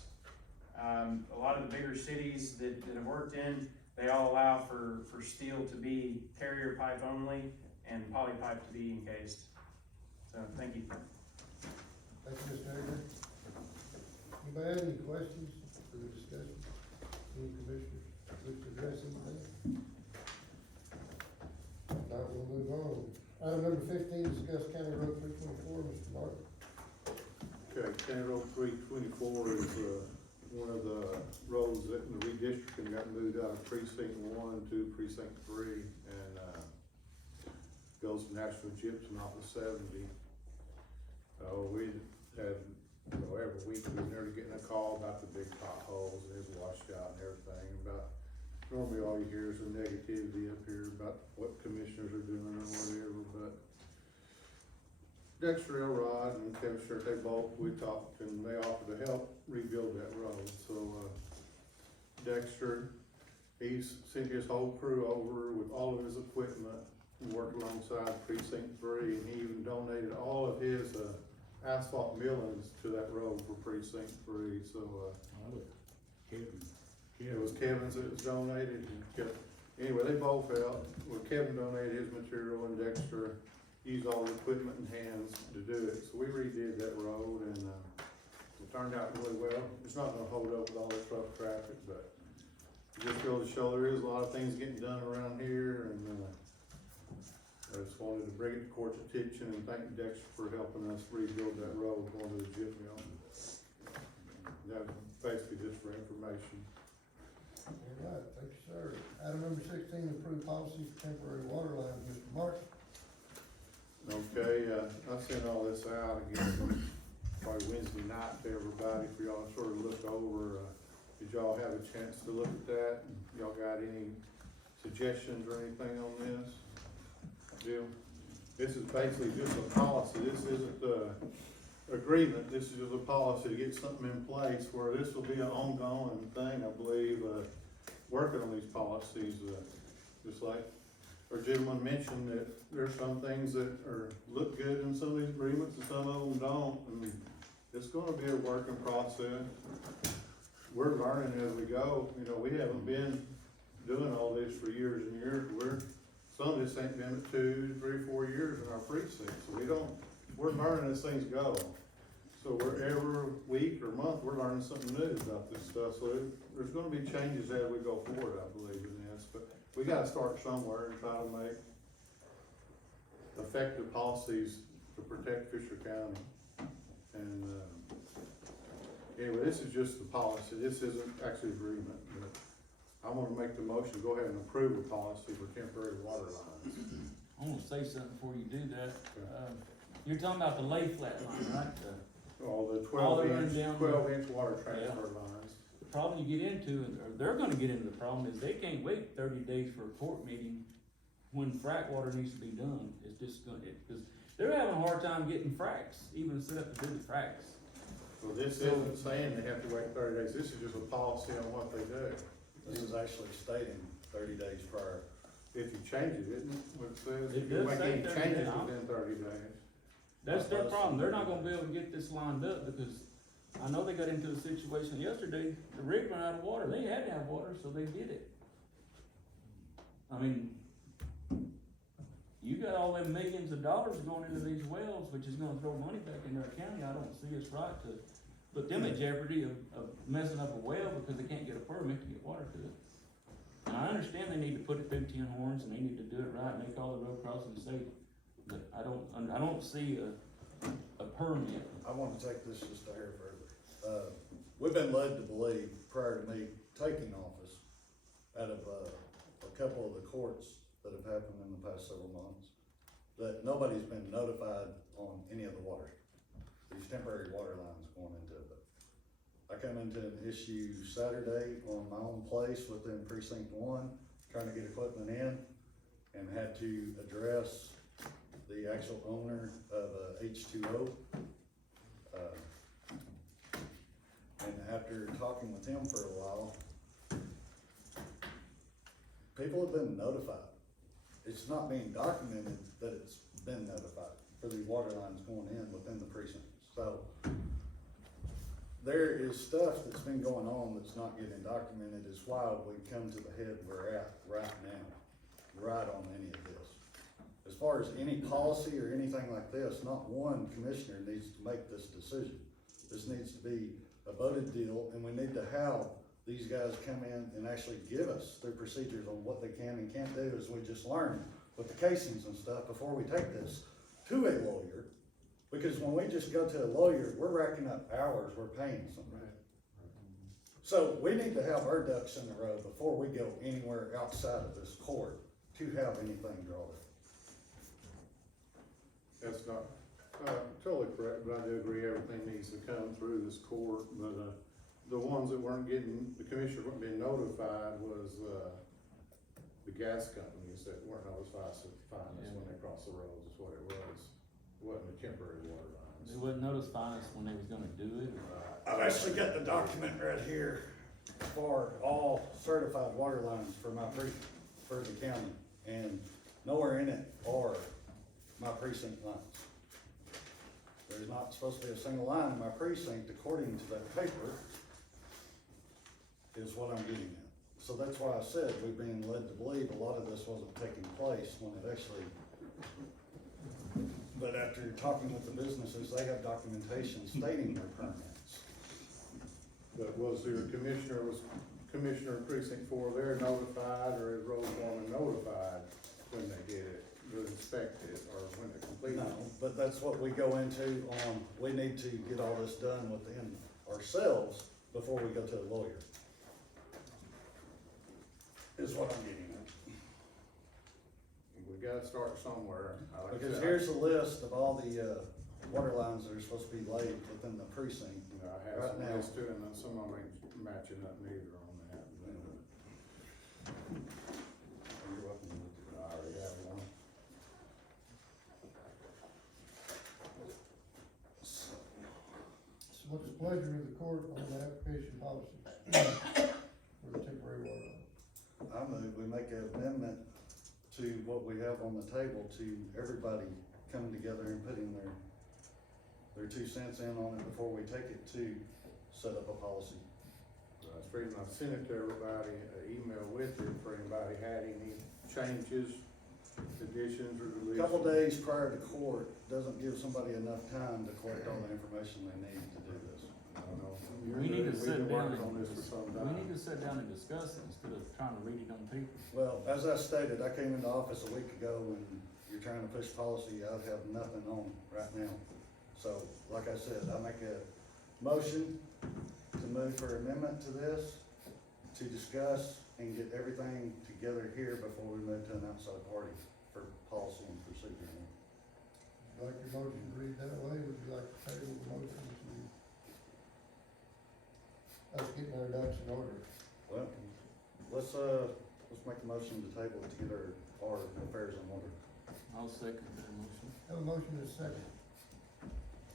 a lot of the bigger cities that I've worked in, they all allow for steel to be carrier pipe only and poly pipe to be encased. So, thank you. Thank you, Mr. Hager. Anybody have any questions for the discussion? Any commissioners wish to address anything? Not, we'll move on. Item number 15, discuss County Road 324, Mr. Martin. Okay, County Road 324 is, one of the roads that in the redistricting got moved out of precinct 1 to precinct 3, and, goes to National Gypsum off of 70. We have, every week we're nearly getting a call about the big potholes and it's washed out and everything. Normally all you hear is the negativity up here about what commissioners are doing or whatever, but Dexter Elrod and Kevin Stewart, we talked and they offered to help rebuild that road. So, Dexter, he's sent his whole crew over with all of his equipment and worked alongside precinct 3, and he even donated all of his, asphalt millings to that road for precinct 3, so, it was Kevin's that was donated, anyway, they both helped. Well, Kevin donated his material and Dexter used all the equipment and hands to do it, so we redid that road and, it turned out really well. It's not gonna hold up with all the truck traffic, but it just goes to show there is a lot of things getting done around here, and, I just wanted to bring it to court's attention and thank Dexter for helping us rebuild that road going to the gyp mill. That was basically just for information. All right, thank you, sir. Item number 16, approve policy for temporary water lines, Mr. Martin. Okay, I sent all this out again, probably Wednesday night to everybody for y'all to sort of look over. Did y'all have a chance to look at that? Y'all got any suggestions or anything on this? Jim? This is basically just a policy. This isn't agreement. This is just a policy to get something in place where this will be an ongoing thing, I believe, working on these policies, just like our gentleman mentioned that there's some things that look good in some of these agreements and some of them don't, and it's gonna be a working process. We're learning as we go. You know, we haven't been doing all this for years and years. Some of this ain't been 2, 3, 4 years in our precinct, so we're learning as things go. So every week or month, we're learning something new about this stuff, so there's gonna be changes as we go forward, I believe in this, but we gotta start somewhere and try to make effective policies to protect Fisher County. And, anyway, this is just the policy, this isn't actually agreement, but I'm gonna make the motion, go ahead and approve the policy for temporary water lines. I'm gonna say something before you do that. You're talking about the lay flat line, right? All the All that run down 12-inch water transfer lines. The problem you get into, or they're gonna get into the problem, is they can't wait 30 days for a court meeting when frack water needs to be done. It's just gonna, because they're having a hard time getting fracks, even set up to do the fracks. So this isn't saying they have to wait 30 days, this is just a policy on what they do. This is actually stating 30 days prior. If you change it, isn't it, what it says? It If you does make say any 30 changes days. within 30 days. That's their problem. They're not gonna be able to get this lined up because I know they got into a situation yesterday, the rig ran out of water. They had to have water, so they did it. I mean, you got all them millions of dollars going into these wells, which is gonna throw money back into our county. I don't see it's right to put them at jeopardy of messing up a well because they can't get a permit to get water to it. And I understand they need to put it through Tin Horns and they need to do it right and make all the road crossings safe. But I don't see a permit. I want to take this just a hair further. We've been led to believe, prior to me taking office, out of a couple of the courts that have happened in the past several months, that nobody's been notified on any of the water, these temporary water lines going into it. I I come into an issue Saturday on my own place within precinct 1, trying to get equipment in, and had to address the actual owner of H2O. And after talking with him for a while, people have been notified. It's not being documented that it's been notified for the water lines going in within the precinct. So there is stuff that's been going on that's not getting documented, is why we come to the head we're at right now, right on any of this. As far as any policy or anything like this, not one commissioner needs to make this decision. This needs to be a voted deal, and we need to have these guys come in and actually give us their procedures on what they can and can't do, as we just learned with the casings and stuff, before we take this to a lawyer. Because when we just go to a lawyer, we're racking up hours, we're paying somebody. So we need to have our ducks in a row before we go anywhere outside of this court to have anything drawn up. That's not, totally correct, but I do agree everything needs to come through this court, but, the ones that weren't getting, the commissioner wasn't being notified was, the gas companies that weren't notified to find us when they crossed the roads, is what it was. It wasn't the temporary water lines. They wouldn't notify us when they was gonna do it, or? I've actually got the document right here for all certified water lines for my for the county, and nowhere in it are my precinct lines. There's not supposed to be a single line in my precinct according to that paper, is what I'm getting at. So that's why I said we've been led to believe a lot of this wasn't taking place when it actually, but after talking with the businesses, they have documentation stating their permits. But was there a commissioner, was Commissioner Precinct 4 there notified, or is road foreman notified when they get it, inspected, or when they complete it? No, but that's what we go into on, we need to get all this done within ourselves before we go to a lawyer. Is what I'm getting at. We gotta start somewhere. Like I Because said, here's a list of all the, water lines that are supposed to be laid within the precinct. You know, I have Right some now. list too, and some of them ain't matching up neither on that. You're welcome to look at it. I already have one. So what's the pleasure of the court on the application policy for the temporary water line? I move we make an amendment to what we have on the table, to everybody coming together and putting their 2 cents in on it before we take it to set up a policy. That's the reason I sent it to everybody, an email with it, for anybody had any changes, additions, or A deletions. couple days prior to court doesn't give somebody enough time to collect all the information they need to do this. I don't know. We need to We've sit been down working on this for some we time. need to sit down and discuss it instead of trying to read it on paper. Well, as I stated, I came into office a week ago, and you're trying to push policy I have nothing on right now. So, like I said, I make a motion to move for amendment to this, to discuss and get everything together here before we move to an outside party for policy and procedure. Would you like your motion to read that way, would you like to table the motion to us getting our ducks in order? Well, let's make a motion to table it to get our affairs in order. I'll second that motion. Have a motion and a second.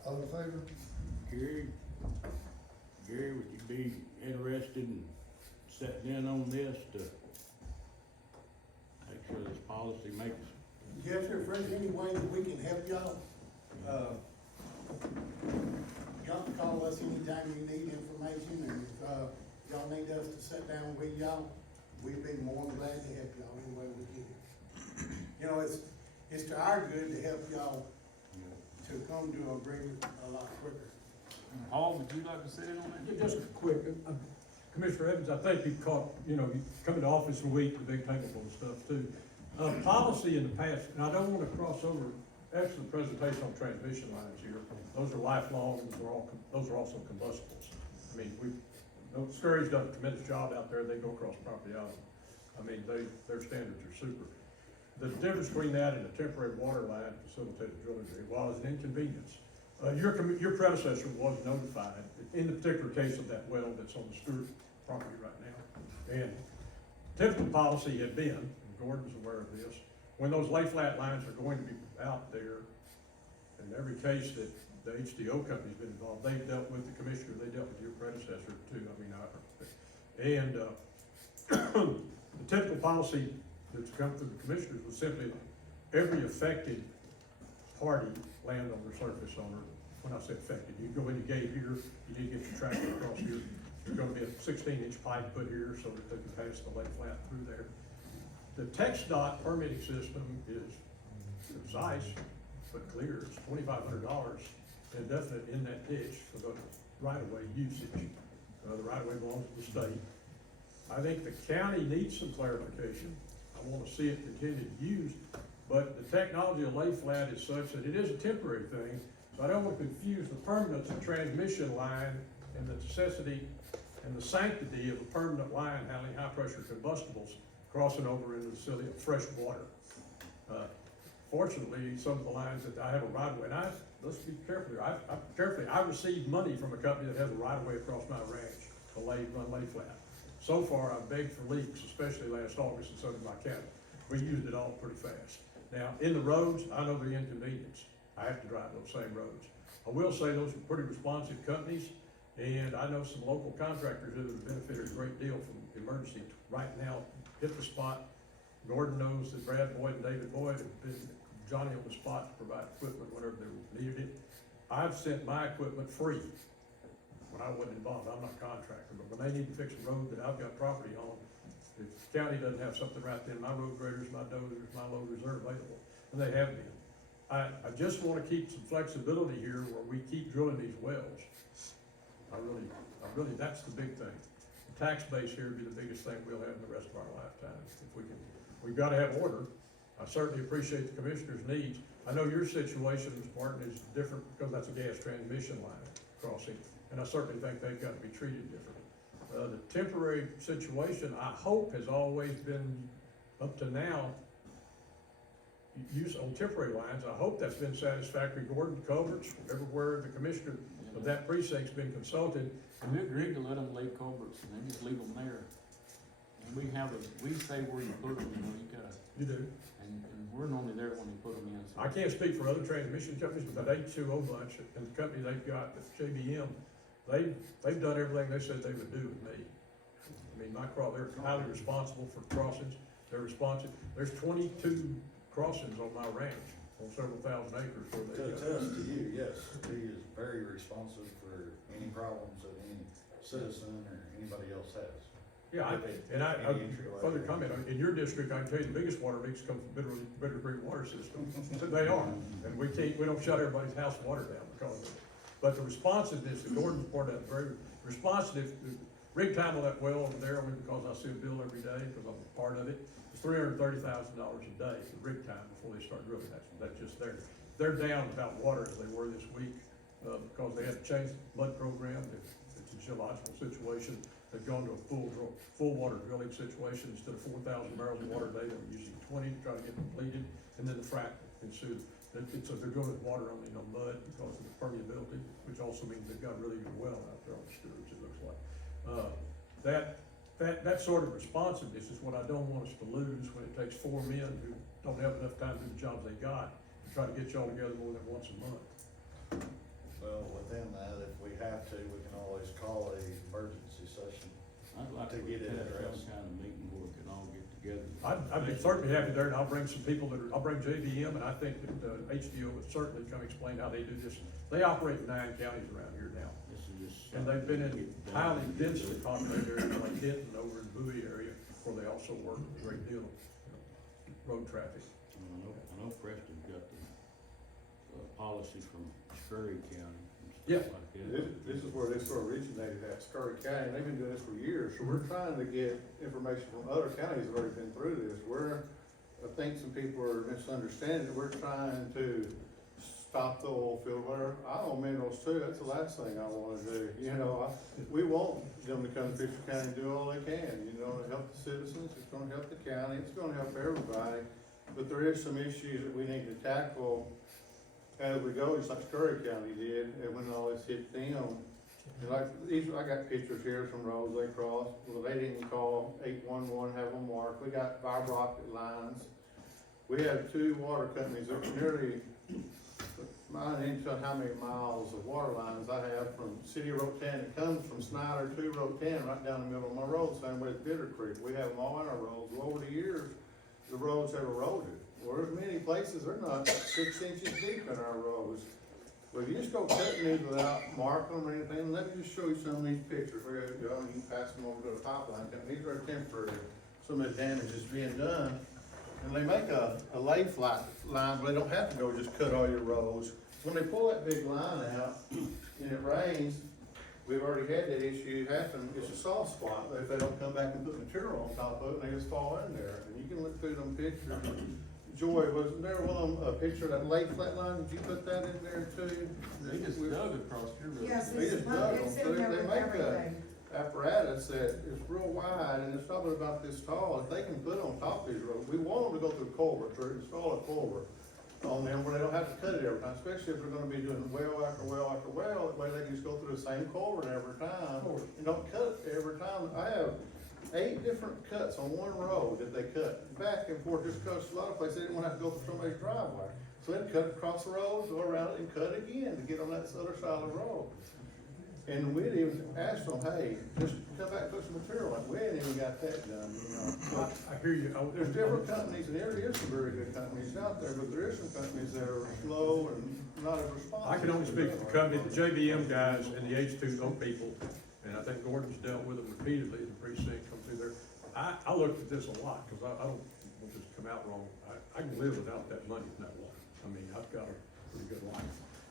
All in favor? Gary, would you be interested in sitting in on this to make sure this policy makes? Yes, sir, if there's any way that we can help y'all, y'all can call us anytime you need information, and if, y'all need us to sit down with y'all, we'd be more than glad to help y'all any way we can. You know, it's to our good to help y'all to come to an agreement a lot quicker. Paul, would you like to sit in on that? Just quick, Commissioner Evans, I think you caught, you come into office a week, the big table full of stuff too. Policy in the past, and I don't wanna cross over, excellent presentation on transmission lines here. Those are lifelong, those are also combustibles. I mean, Scurry's done a tremendous job out there, they go across property out. I mean, their standards are super. The difference between that and a temporary water line facilitated drilling rig, while it's an inconvenience, Your predecessor was notified, in the particular case of that well that's on the Stewart property right now. And typical policy had been, and Gordon's aware of this, when those lay flat lines are going to be out there, in every case that the HDO company's been involved, they've dealt with the commissioner, they dealt with your predecessor too, the typical policy that's come through the commissioners was simply every affected party, landowner, surface owner, when I say affected, you go in the gate here, you need to get your tractor across here, there's gonna be a 16-inch pipe put here so that they can pass the lay flat through there. The TxDOT permitting system is concise, but clear, it's $2,500 indefinite in that ditch for the right-of-way usage. The right-of-way belongs to the state. I think the county needs some clarification. I wanna see it continued used, but the technology of lay flat is such that it is a temporary thing, so I don't want to confuse the permanence of transmission line and the necessity and the sanctity of a permanent line handling high-pressure combustibles crossing over into the facility of fresh water. Fortunately, some of the lines that I have a right-of-way, and let's be careful here, I received money from a company that has a right-of-way across my ranch to run lay flat. So far, I've begged for leaks, especially last August, and so did my county. We used it all pretty fast. Now, in the roads, I know the inconvenience. I have to drive those same roads. I will say those are pretty responsive companies, and I know some local contractors that have benefited a great deal from emergency. Right now, hit the spot. Gordon knows that Brad Boyd and David Boyd have been Johnny on the spot to provide equipment whenever they needed it. I've sent my equipment free when I wasn't involved. I'm not a contractor, but when they need to fix a road that I've got property on, if the county doesn't have something right then, my road graders, my dozers, my loaders are available, and they have been. I just wanna keep some flexibility here where we keep drilling these wells. I really, that's the big thing. The tax base here would be the biggest thing we'll have in the rest of our lifetimes. If we can, we've gotta have order. I certainly appreciate the commissioner's needs. I know your situation, Mr. Martin, is different because that's a gas transmission line crossing, and I certainly think they've got to be treated differently. The temporary situation, I hope, has always been, up to now, use on temporary lines. I hope that's been satisfactory. Gordon, culverts, everywhere the commissioner of that precinct's been consulted. And we agreed to let them lay culverts, and then just leave them there. And we say where you put them, you gotta. You do. And we're normally there when you put them in. So. I can't speak for other transmission companies, but that H2O bunch and the company they've got, the JBM, they've done everything they said they would do with me. I mean, they're highly responsible for crossings. They're responsive. There's 22 crossings on my ranch on several thousand acres where To they attest to you, yes, he is very responsive for any problems that any citizen or anybody else has. Yeah, further comment, in your district, I can tell you the biggest water leaks come from Bitter Creek water system. They are, and we don't shut everybody's house water down because of it. But the responsiveness, the Gordon report, that very responsive, the rig time on that well over there, only because I see a bill every day, because I'm a part of it, it's $330,000 a day, the rig time before they start drilling. That's just there. They're down about water as they were this week, because they had to change the mud program. It's a geological situation. They've gone to a full water drilling situation. Instead of 4,000 barrels of water a day, they were using 20 to try to get completed, and then the frac ensued. So they're drilling water only, no mud, because of the permeability, which also means they've got a really good well out there on the Stewarts, it looks like. That sort of responsiveness is what I don't want us to lose when it takes 4 men who don't have enough time to do the jobs they got to try to get y'all together more than once a month. Well, within that, if we have to, we can always call a emergency session. I'd like To to get it have addressed. some kind of meeting where we can all get together. I'd be certainly happy there, and I'll bring some people I'll bring JVM, and I think that HDO would certainly come explain how they do this. They operate in 9 counties around here now, This is just. and they've been in highly densely populated areas like Denton over in the Bowie area, where they also work a great deal of road traffic. I know Preston's got the policy from Scurry County Yeah. and stuff like that. This is where this sort of originated at Scurry County, and they've been doing this for years, so we're trying to get information from other counties that have already been through this. I think some people are misunderstanding that we're trying to stop the oil field where I own minerals too, that's the last thing I wanna do, we want them to come to Fisher County and do all they can, help the citizens, it's gonna help the county, it's gonna help everybody, but there is some issues that we need to tackle as we go, just like Curry County did, and when all this hit them. And like, I got pictures here from roads they crossed, well, they didn't call 811, have them marked, we got fiber optic lines. We have 2 water companies that nearly, mine ain't sure how many miles of water lines I have from City Road 10, it comes from Snyder to Road 10, right down the middle of my road, same way as Bitter Creek, we have them all in our roads. Well, over the years, the roads have eroded. Well, there's many places, they're not 6 inches deep in our roads. Well, if you just go cutting these without marking them or anything, let me just show you some of these pictures. Here you go, you can pass them over to the pipeline company. These are temporary. Some of the damage is being done. And they make a lay flat line, but they don't have to go just cut all your roads. When they pull that big line out and it rains, we've already had that issue happen. It's a soft spot. If they don't come back and put material on top of it, they just fall in there. And you can look through them pictures. Joy, wasn't there one, a picture of that lake flat line? Did you put that in there too? They just dug across your road. Yes, They just it's, dug them. it's So in there they with make a everything. apparatus that is real wide and it's probably about this tall. If they can put on top of these roads, we want them to go through culverts or install a culvert on them where they don't have to cut it every time, especially if they're gonna be doing well after well after well. That way they can just go through the same culvert every time and don't cut it every time. I have 8 different cuts on one road that they cut back and forth, just because a lot of places they didn't want to have to go through somebody's driveway. So they'd cut across the road, go around it and cut again to get on that other side of the road. And we'd even asked them, hey, just come back and put some material on. We ain't even got that done, you know. I hear you. There's different companies, and there is some very good companies out there, but there is some companies that are slow and not as responsive. I can only speak for the company, the JBM guys and the H2O people, and I think Gordon's dealt with them repeatedly, the precinct come through there. I looked at this a lot, cause I don't want this to come out wrong. I can live without that money in that water. I mean, I've got a pretty good life,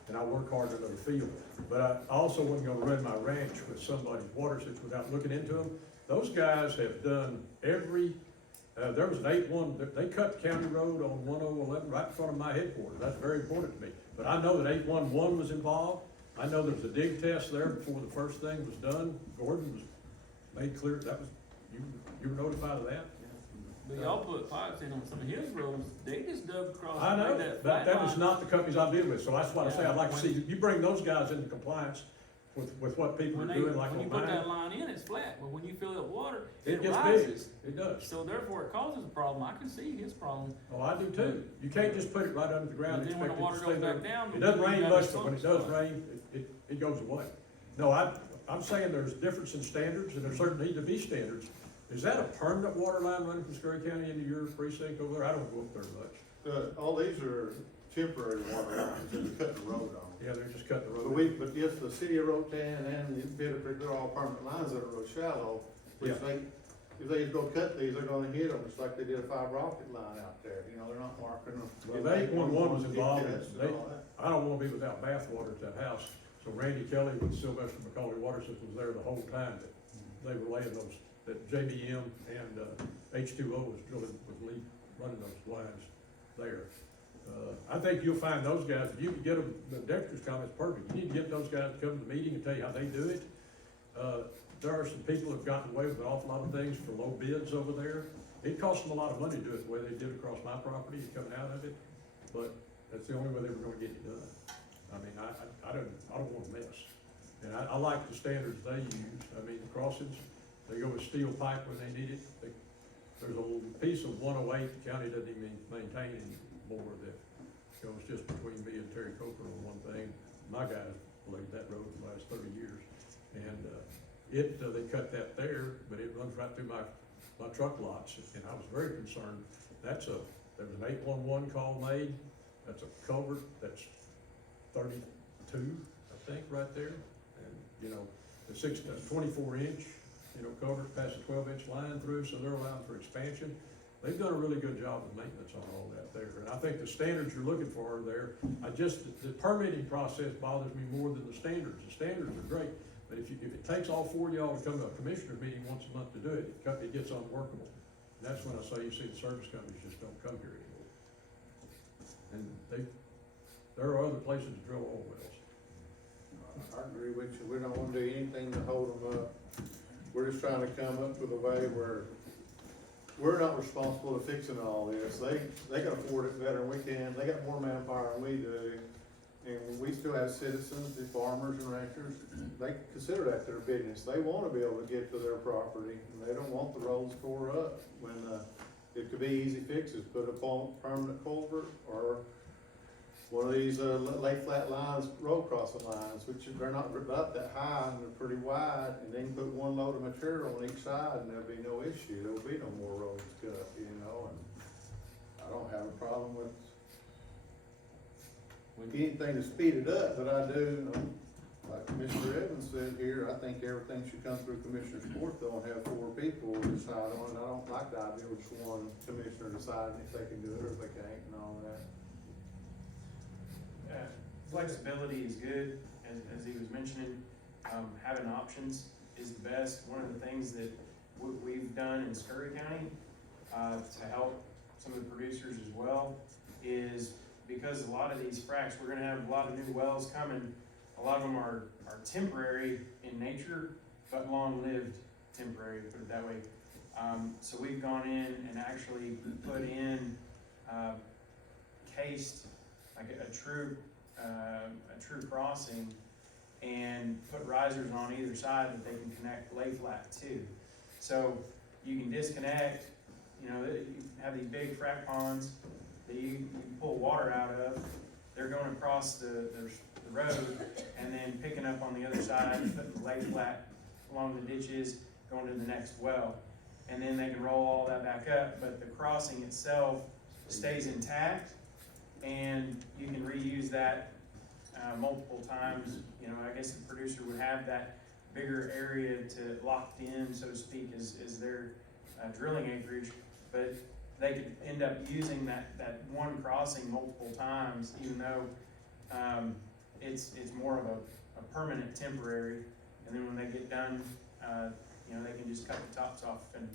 and I work hard in another field. But I also wasn't gonna run my ranch with somebody's water system without looking into them. Those guys have done every, there was an 8-1, they cut the county road on 1011 right in front of my headquarters. That's very important to me. But I know that 811 was involved. I know there was a dig test there before the first thing was done. Gordon was made clear, that was, you were notified of that? But y'all put pipes in on some of his roads, they just dug across. I know, made that but that flat is line. not the companies I deal with, so that's what I say, I'd like to Yeah, see, you bring those guys into compliance with what people When are they, doing, like when you on put that mine. line in, it's flat, but when you fill it with water, It it gets big, rises. it does. So therefore it causes a problem, I can see his problem. Oh, I do too. You can't just put it right under the ground And and then when expect the it to water stay goes there. back down, It doesn't then you rain got a much, but when it slump does spot. rain, it goes away. No, I'm saying there's difference in standards, and there certainly need to be standards. Is that a permanent water line running from Scurry County into your precinct over there? I don't go up there much. All these are temporary water lines that we cut the road on. Yeah, they're just cutting the But road. but yes, the city of Road 10 and the Bitter Creek, they're all permanent lines that are real shallow, which Yeah. if they just go cut these, they're gonna hit them, just like they did a fiber optic line out there, you know, they're not marking them. If 811 was involved, Dig tests and they, all that. I don't wanna be without bath water at that house. So Randy Kelly with Sylvester McCauley Water System was there the whole time that they were laying those, that JBM and, H2O was running those lines there. I think you'll find those guys, if you can get them, Dexter's comment's perfect, you need to get those guys to come to the meeting and tell you how they do it. There are some people who've gotten away with an awful lot of things for low bids over there. It cost them a lot of money to do it the way they did across my property and coming out of it, but that's the only way they were gonna get it done. I mean, I don't want a mess. And I like the standards they use. I mean, the crossings, they go with steel pipe when they need it. There's a little piece of 108 the county doesn't even maintain anymore that goes just between me and Terry Coker on one thing. My guys laid that road for the last 30 years. And, they cut that there, but it runs right through my truck lots. And I was very concerned. There was an 811 call made. That's a culvert that's 32, I think, right there. And, you know, the 24-inch, culvert past a 12-inch line through, so they're allowing for expansion. They've done a really good job of maintenance on all that there. And I think the standards you're looking for are there. The permitting process bothers me more than the standards. The standards are great, but if it takes all 4 of y'all to come to a commissioner's meeting once a month to do it, it gets unworkable. And that's when I say you see the service companies just don't come here anymore. And there are other places to drill oil wells. I agree with you, we don't wanna do anything to hold them up. We're just trying to come up with a way where we're not responsible for fixing all this. They can afford it better than we can, they got more manpower than we do. And we still have citizens, the farmers and ranchers, they consider that their business. They wanna be able to get to their property, and they don't want the roads tore up when, it could be easy fixes, put a permanent culvert or one of these, lay flat lines, road crossing lines, which they're not about that high and they're pretty wide, and they can put one load of material on each side and there'll be no issue. There'll be no more roads cut, you know, and I don't have a problem with anything to speed it up, but I do, like Commissioner Evans said here, I think everything should come through Commissioner's Court though, and have 4 people decide on it. I don't like the idea of just one commissioner deciding if they can do it or if they can't and all that. Flexibility is good, as he was mentioning, having options is the best. One of the things that we've done in Scurry County, to help some of the producers as well, is because a lot of these fracs, we're gonna have a lot of new wells coming. A lot of them are temporary in nature, but long-lived temporary, put it that way. So we've gone in and actually put in, cased, like a true crossing, and put risers on either side that they can connect lay flat to. So you can disconnect, you know, you have these big frac ponds that you pull water out of. They're going across the road and then picking up on the other side, putting the lay flat along the ditches, going to the next well. And then they can roll all that back up, but the crossing itself stays intact, and you can reuse that multiple times. You know, I guess the producer would have that bigger area to locked in, so to speak, is their drilling acreage, but they could end up using that one crossing multiple times, even though it's more of a permanent temporary. And then when they get done, you know, they can just cut the tops off and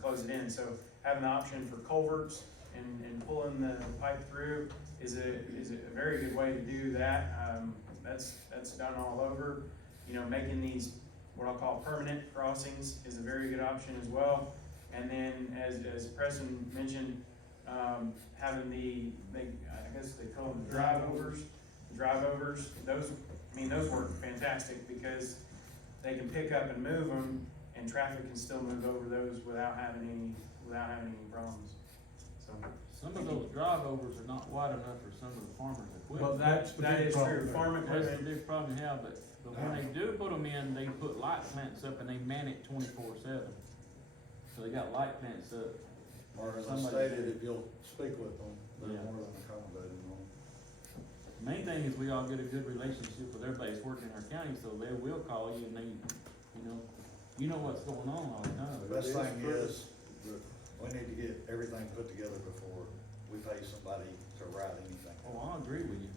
close it in. So having the option for culverts and pulling the pipe through is a very good way to do that. That's done all over. You know, making these what I'll call permanent crossings is a very good option as well. And then as Preston mentioned, having I guess they call them the drive-overs, those work fantastic because they can pick up and move them, and traffic can still move over those without having any problems. So some of those drive-overs are not wide enough for some of the farmers' equipment. Well, that is true. Farm That's the equipment. big problem you have, but when they do put them in, they put light plants up and they man it 24/7. So they got light plants up. Or as I Somebody- stated, if you'll speak with them, they're Yeah. more than accommodating on. The main thing is we all get a good relationship with everybody that's working in our county, so they will call you and they, you know what's going on all the time. The best thing is, that we need to get everything put together before we pay somebody to write anything. Oh, I agree with you.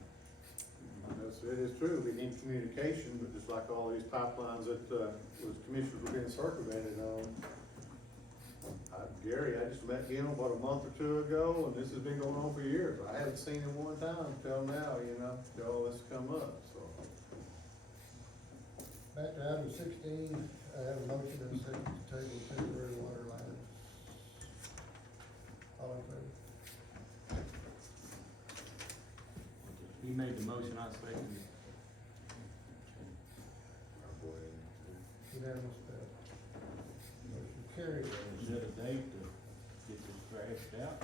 It is true, we need communication, but just like all these pipelines that, commissioners were being circumvented on. Gary, I just met him about a month or two ago, and this has been going on for years. I haven't seen him one time till now, till all this come up, so. Back to item 16, I have a motion and a second to table temporary water lines. All in favor? He made the motion, I seconded it. Unanimous vote. Motion carried. Is that a date to get this thrashed out?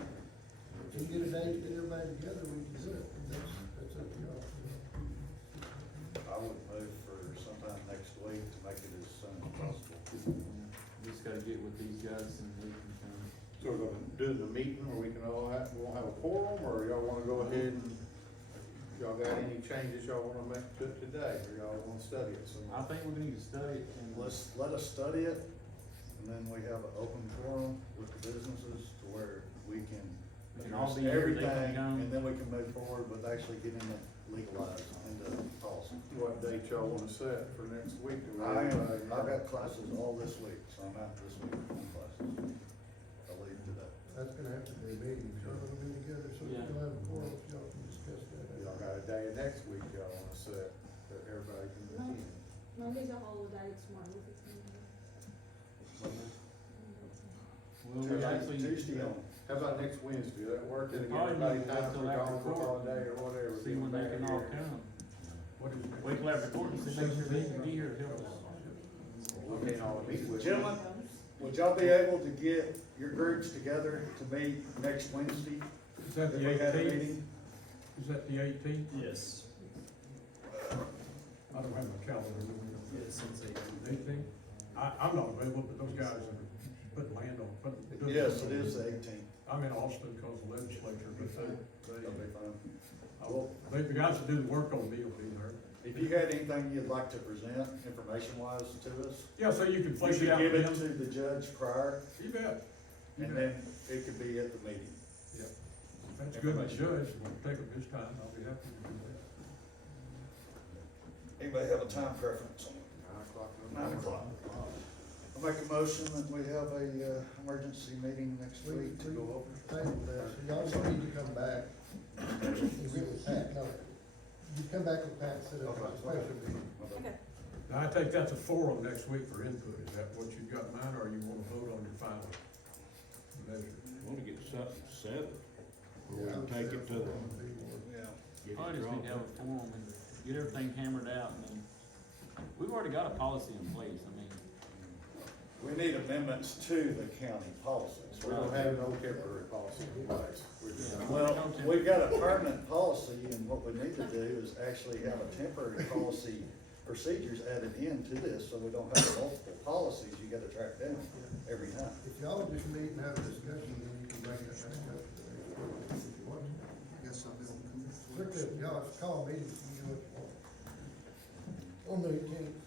If you get a date to get everybody together, we can do it. That's up to y'all. I would move for sometime next week to make it as soon as possible. Just gotta get with these guys and we can So we're gonna do the meeting, or we can all we'll have a quorum, or y'all wanna go ahead and, y'all got any changes y'all wanna make to it today, or y'all wanna study it some? I think we need to study it and Let us study it, and then we have an open forum with the businesses to where we can we can all address be here, they everything, can come. and then we can move forward with actually getting it legalized into policy. What date y'all wanna set for next week? I've got classes all this week, so I'm out this week on classes. I'll leave today. That's gonna have to be a meeting, so we'll be together, so we Yeah. can have a forum, so y'all can discuss that. Y'all got a day next week y'all wanna set that everybody can attend? Monday's a holiday, tomorrow is Well, we actually. Tuesday on. How about next Wednesday, that work, and Probably everybody need to time wait for till after gone for court. holiday or whatever. See when they can all Back here. come. What is it? We collaborate according to make sure they can be here to help us. Gentlemen, would y'all be able to get your groups together to meet next Wednesday? Is that If the we had a 18th? meeting? Is that the 18th? Yes. I don't have my calendar. Eighteenth? I'm not available, but those guys are putting land on, putting. Yes, it is the 18th. I'm in Austin because of the legislature, but That'll be fine. the guys that do the work on me will be there. If you had anything you'd like to present information-wise to us, Yeah, so you can you flesh should it out give with it them. to the judge prior, You bet. You and bet. then it could be at the meeting. Yeah. If that's good, the judge will take up his time, I'll be happy to do that. Anybody have a time preference? 9 o'clock. I'll make a motion that we have a, emergency meeting next week to go over. Table that, so y'all just need to come back and get with Pat, no, you come back with Pat, set up a special meeting. Okay. Now, I take that's a forum next week for input, is that what you've got in mind, or you wanna vote on your final measure? Want to get something settled, Yeah, or we take it to the, Yeah. get Probably it just need to have a forum and get everything hammered out, and then, we've already got a policy in place, I mean, We need amendments to the county policies. We don't have no temporary policy in place. We're just- Yeah. Well, we've got a permanent policy, and what we need to do is actually have a temporary policy procedures added into this, so we don't have multiple policies you gotta track down every time. If y'all just meet and have a discussion, then you can bring that back up. If you want to. Got something on the Strictly, y'all, it's a call meeting, you can do what you want. On the 18th.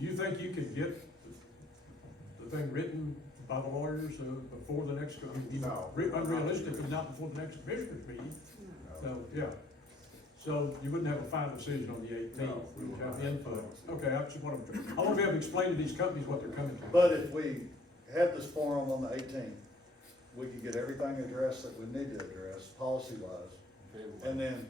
Do you think you could get the thing written by the lawyers, before the next, No. unrealistically, not before the next commissioners meeting? So, yeah. So you wouldn't have a final decision on the 18th, we would have input. Okay, I just want to, I want to be able to explain to these companies what they're coming to. But if we had this forum on the 18th, we could get everything addressed that we need to address, policy-wise. And then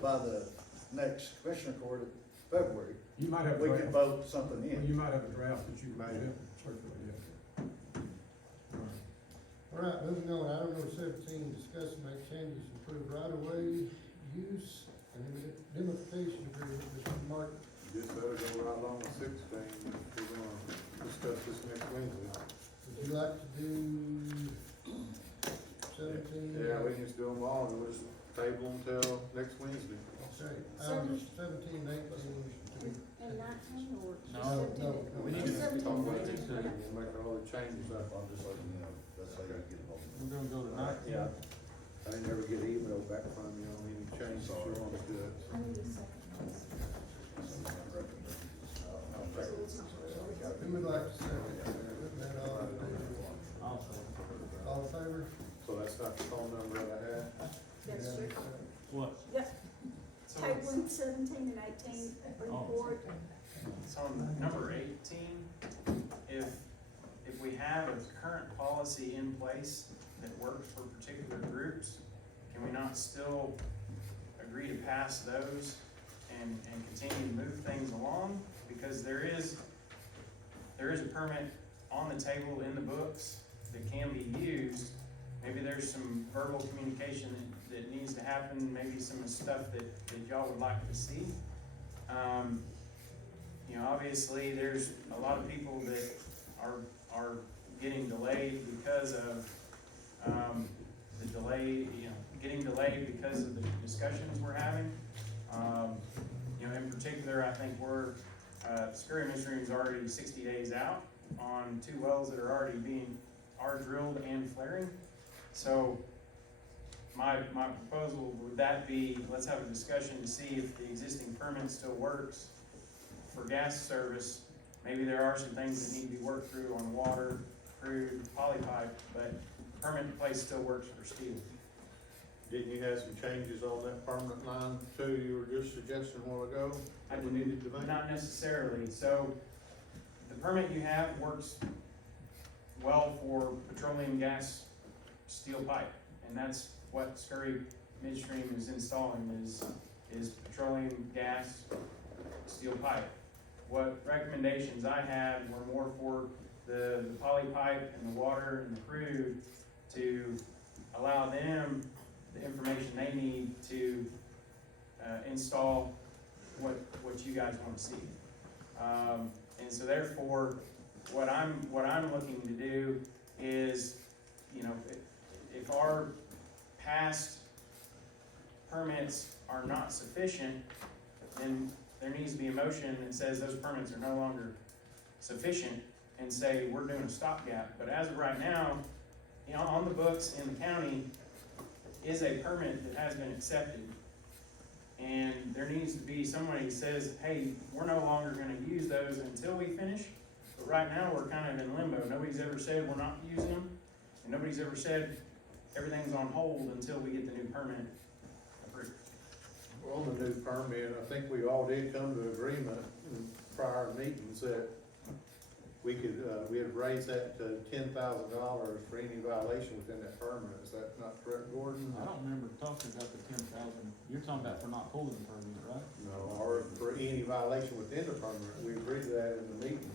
by the next commissioner court in February, You might have a we could draft, vote something well, in. you might have a draft that you can present, circulate, yeah. All right, moving on, item number 17, discuss and make changes to improve right-of-way use and indemnification agreement with Martin. Just better go right along with 16, we're gonna discuss this next Wednesday. Would you like to do 17? Yeah, we can just do them all, and we'll just table until next Wednesday. Okay, items 17, 18. And 19 or? No, we need to Talk about we it, need to- we'll make all the changes up. I'm just letting you know, that's how you get involved. we're gonna go tonight. Yeah. I didn't ever get email back from you on any changes you want to do it. I need a second. Who would like to second that all in favor? Also, All in favor? So that's not the phone number that I had? That's true. what? So, Tabling 17 and 18 report. so on number 18, if we have a current policy in place that works for particular groups, can we not still agree to pass those and continue to move things along? Because there is a permit on the table in the books that can be used. Maybe there's some verbal communication that needs to happen, maybe some stuff that y'all would like to see. You know, obviously, there's a lot of people that are getting delayed because of, the delay, getting delayed because of the discussions we're having. You know, in particular, I think Scurry Midstream's already 60 days out on 2 wells that are drilled and flaring. So my proposal would that be, let's have a discussion to see if the existing permit still works for gas service. Maybe there are some things that need to be worked through on water, crude, poly pipe, but the permit in place still works for steel. Didn't you have some changes on that permanent line too, you were just suggesting a while ago? I that we needed to make? Not necessarily. So the permit you have works well for petroleum gas steel pipe. And that's what Scurry Midstream is installing is petroleum gas steel pipe. What recommendations I had were more for the poly pipe and the water and the crude to allow them the information they need to install what you guys wanna see. And so therefore, what I'm looking to do is, you know, if our past permits are not sufficient, then there needs to be a motion that says those permits are no longer sufficient, and say, we're doing a stopgap. But as of right now, you know, on the books in the county is a permit that has been accepted. And there needs to be somebody that says, hey, we're no longer gonna use those until we finish. But right now, we're kind of in limbo. Nobody's ever said we're not using them, and nobody's ever said everything's on hold until we get the new permit approved. Well, on the new permit, I think we all did come to agreement in prior meetings that we could, we had raised that to $10,000 for any violation within that permit. Is that not correct, Gordon? I don't remember talking about the 10,000, you're talking about for not pulling the permit, right? No, or for any violation within the permit. We agreed to that in the meeting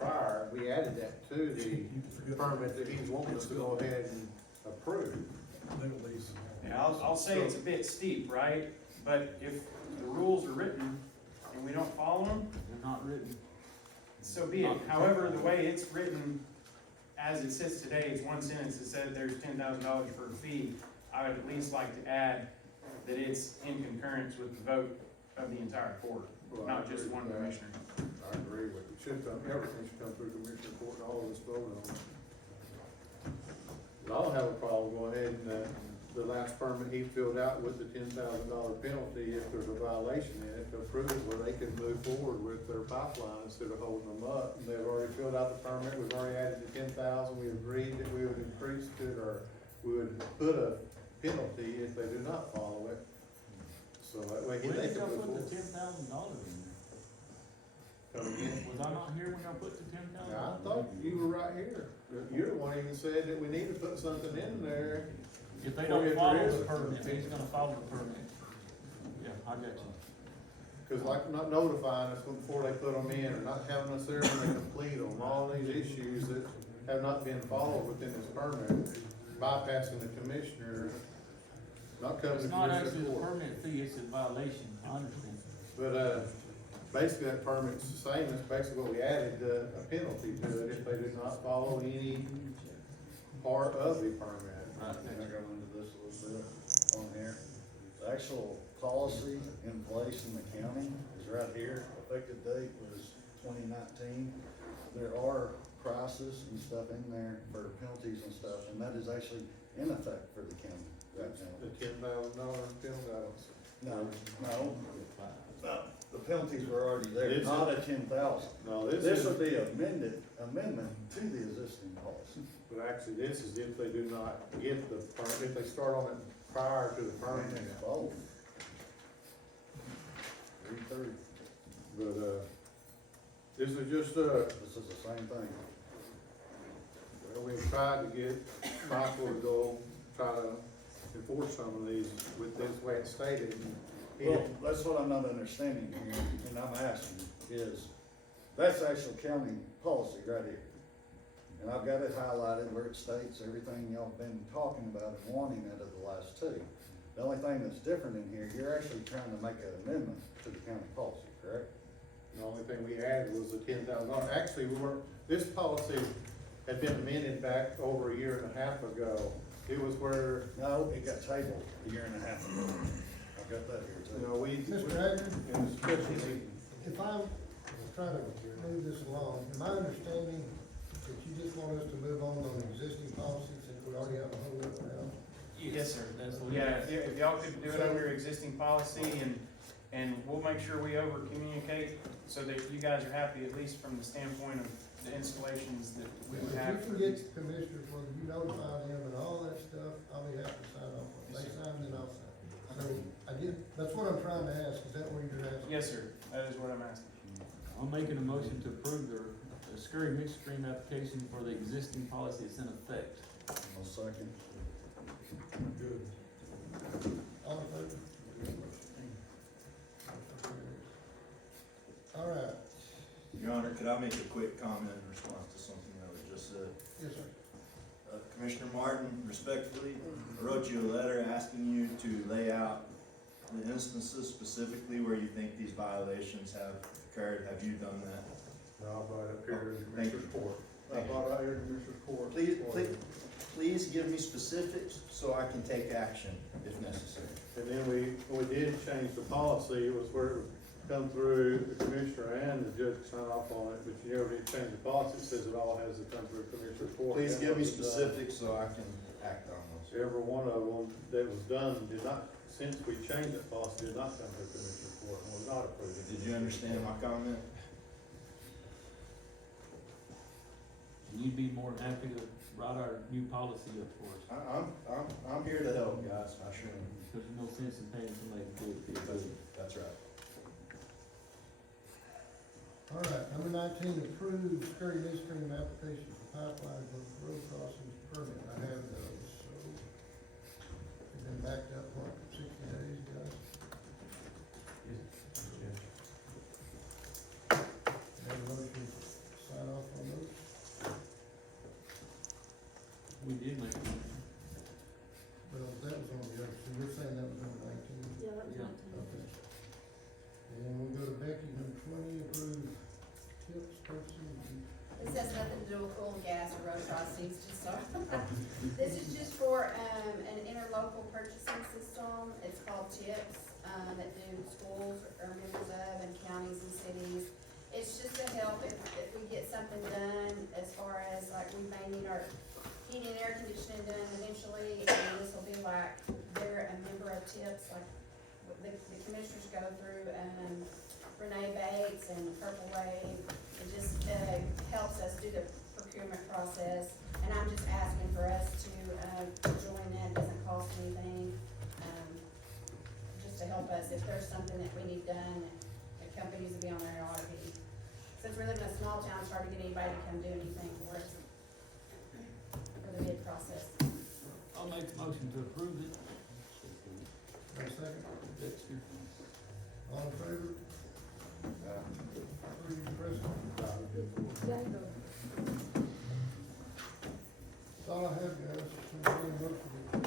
prior. We added that to the permit that he was wanting us to go ahead and approve. Yeah, I'll say it's a bit steep, right? But if the rules are written and we don't follow them, They're not written. so be it. However, the way it's written, as it sits today, it's one sentence that says there's $10,000 for a fee. I would at least like to add that it's in concurrence with the vote of the entire court, Well, not I just agree one with that. commissioner. I agree with it. Should come, everything should come through Commissioner Court and all of us vote on it. But I don't have a problem going ahead and, the last permit he filled out with the $10,000 penalty, if there's a violation in it, to approve it where they can move forward with their pipeline instead of holding them up. And they've already filled out the permit, we've already added the 10,000, we agreed that we would increase it, or we would put a penalty if they do not follow it. So that way they When did can y'all move put the forward. $10,000 in there? Come again? Was I not here when y'all put the 10,000? I thought you were right here. You're the one even said that we need to put something in there. If they Or don't if there follow is the a permit, permit. he's gonna follow the permit. Yeah, I got you. Cause like not notifying us before they put them in, or not having us there when they complete them, all these issues that have not been followed within this permit, bypassing the commissioner, not coming to It's not actually commissioner the court. permit fee, it's a violation, I understand. But, basically that permit's the same, it's basically what we added, a penalty to it if they did not follow any part of the permit. I think I go into this a little bit on here. The actual policy in place in the county is right here. Effective date was 2019. There are prices and stuff in there for penalties and stuff, and that is actually in effect for the county right now. The $10,000 penalty, I don't see. No. The penalties were already there, This is- not at 10,000. No, this This is, would be amendment to the existing policy. but actually this is if they do not get the permit, if they start on it prior to the permit. It's both. Read through. But, this is just, This is the same thing. well, we've tried to get Michael to go, try to enforce some of these with this way it's stated. and he Well, didn't- that's what I'm not understanding here, and I'm asking, is, that's actual county policy right here. And I've got it highlighted where it states everything y'all been talking about and wanting out of the last two. The only thing that's different in here, you're actually trying to make an amendment to the county policy, correct? The only thing we added was the $10,000. Actually, we weren't, this policy had been amended back over a year and a half ago. It was where, No, it got tabled a year and a half ago. I've got that here you too. know, we. Mr. Hager? In a special meeting. If I'm trying to move this along, am I understanding that you just want us to move on existing policies since we already have a whole lot now? Yes, sir. That's what. Yeah, if y'all could do it under existing policy, and we'll make sure we over communicate so that you guys are happy, at least from the standpoint of the installations that we would have. If you forget the commissioners, whether you notify them and all that stuff, I'll be happy to sign off on it. They sign, then I'll sign. So, that's what I'm trying to ask, is that what you're asking? Yes, sir, that is what I'm asking. I'm making a motion to approve the Scurry midstream application for the existing policy that's in effect. I'll second. Good. All in favor? All right, Your Honor, could I make a quick comment in response to something that was just said? yes, sir. Commissioner Martin, respectfully, I wrote you a letter asking you to lay out the instances specifically where you think these violations have occurred, have you done that? No, I brought it up here in the Thank you. Commissioner's Court. I Thank you. brought it out here in the Commissioner's Court. Please give me specifics so I can take action if necessary. And then when we did change the policy, it was where it would come through the commissioner and the judge to sign off on it, but you never did change the policy, it says it all has to come through Commissioner's Court. Please And give me what was done- specifics so I can act on those. Every one of them that was done did not, since we changed that policy, did not come through Commissioner's Court, and was not approved. Did you understand my comment? And you'd be more than happy to write our new policy up for us, I'm here to help, guys, I sure am. because there's no sense in paying somebody to do it, That's right. All right, number 19, approve Scurry and Midstream application for pipeline for road crossings permit. I have those, so. They've been backed up, what, 60 days, guys? Have a motion to sign off on those? We did make it. Well, that was on the other, so you're saying that was number 19? Yeah, that was Yeah. 19. Okay. And then we'll go to Becky, number 20, approve tips, purchasing. This has nothing to do with oil and gas or road crossings, just so. This is just for, an interlocal purchasing system, it's called CHIPS, that do schools or members of and counties and cities. It's just to help if we get something done as far as like we may need our heating and air conditioning done eventually, and this will be like, they're a member of CHIPS, like, the commissioners go through, Renee Bates and Purple Wave. It just, helps us do the procurement process, and I'm just asking for us to join that, it doesn't cost anything. Just to help us, if there's something that we need done, the companies will be on there already. Since we live in a small town, it's hard to get anybody to come do anything for us, for the bid process. I'll make the motion to approve it. Have a second? Dexter. All in favor? Approve, President. That's all I have, guys. So, motion to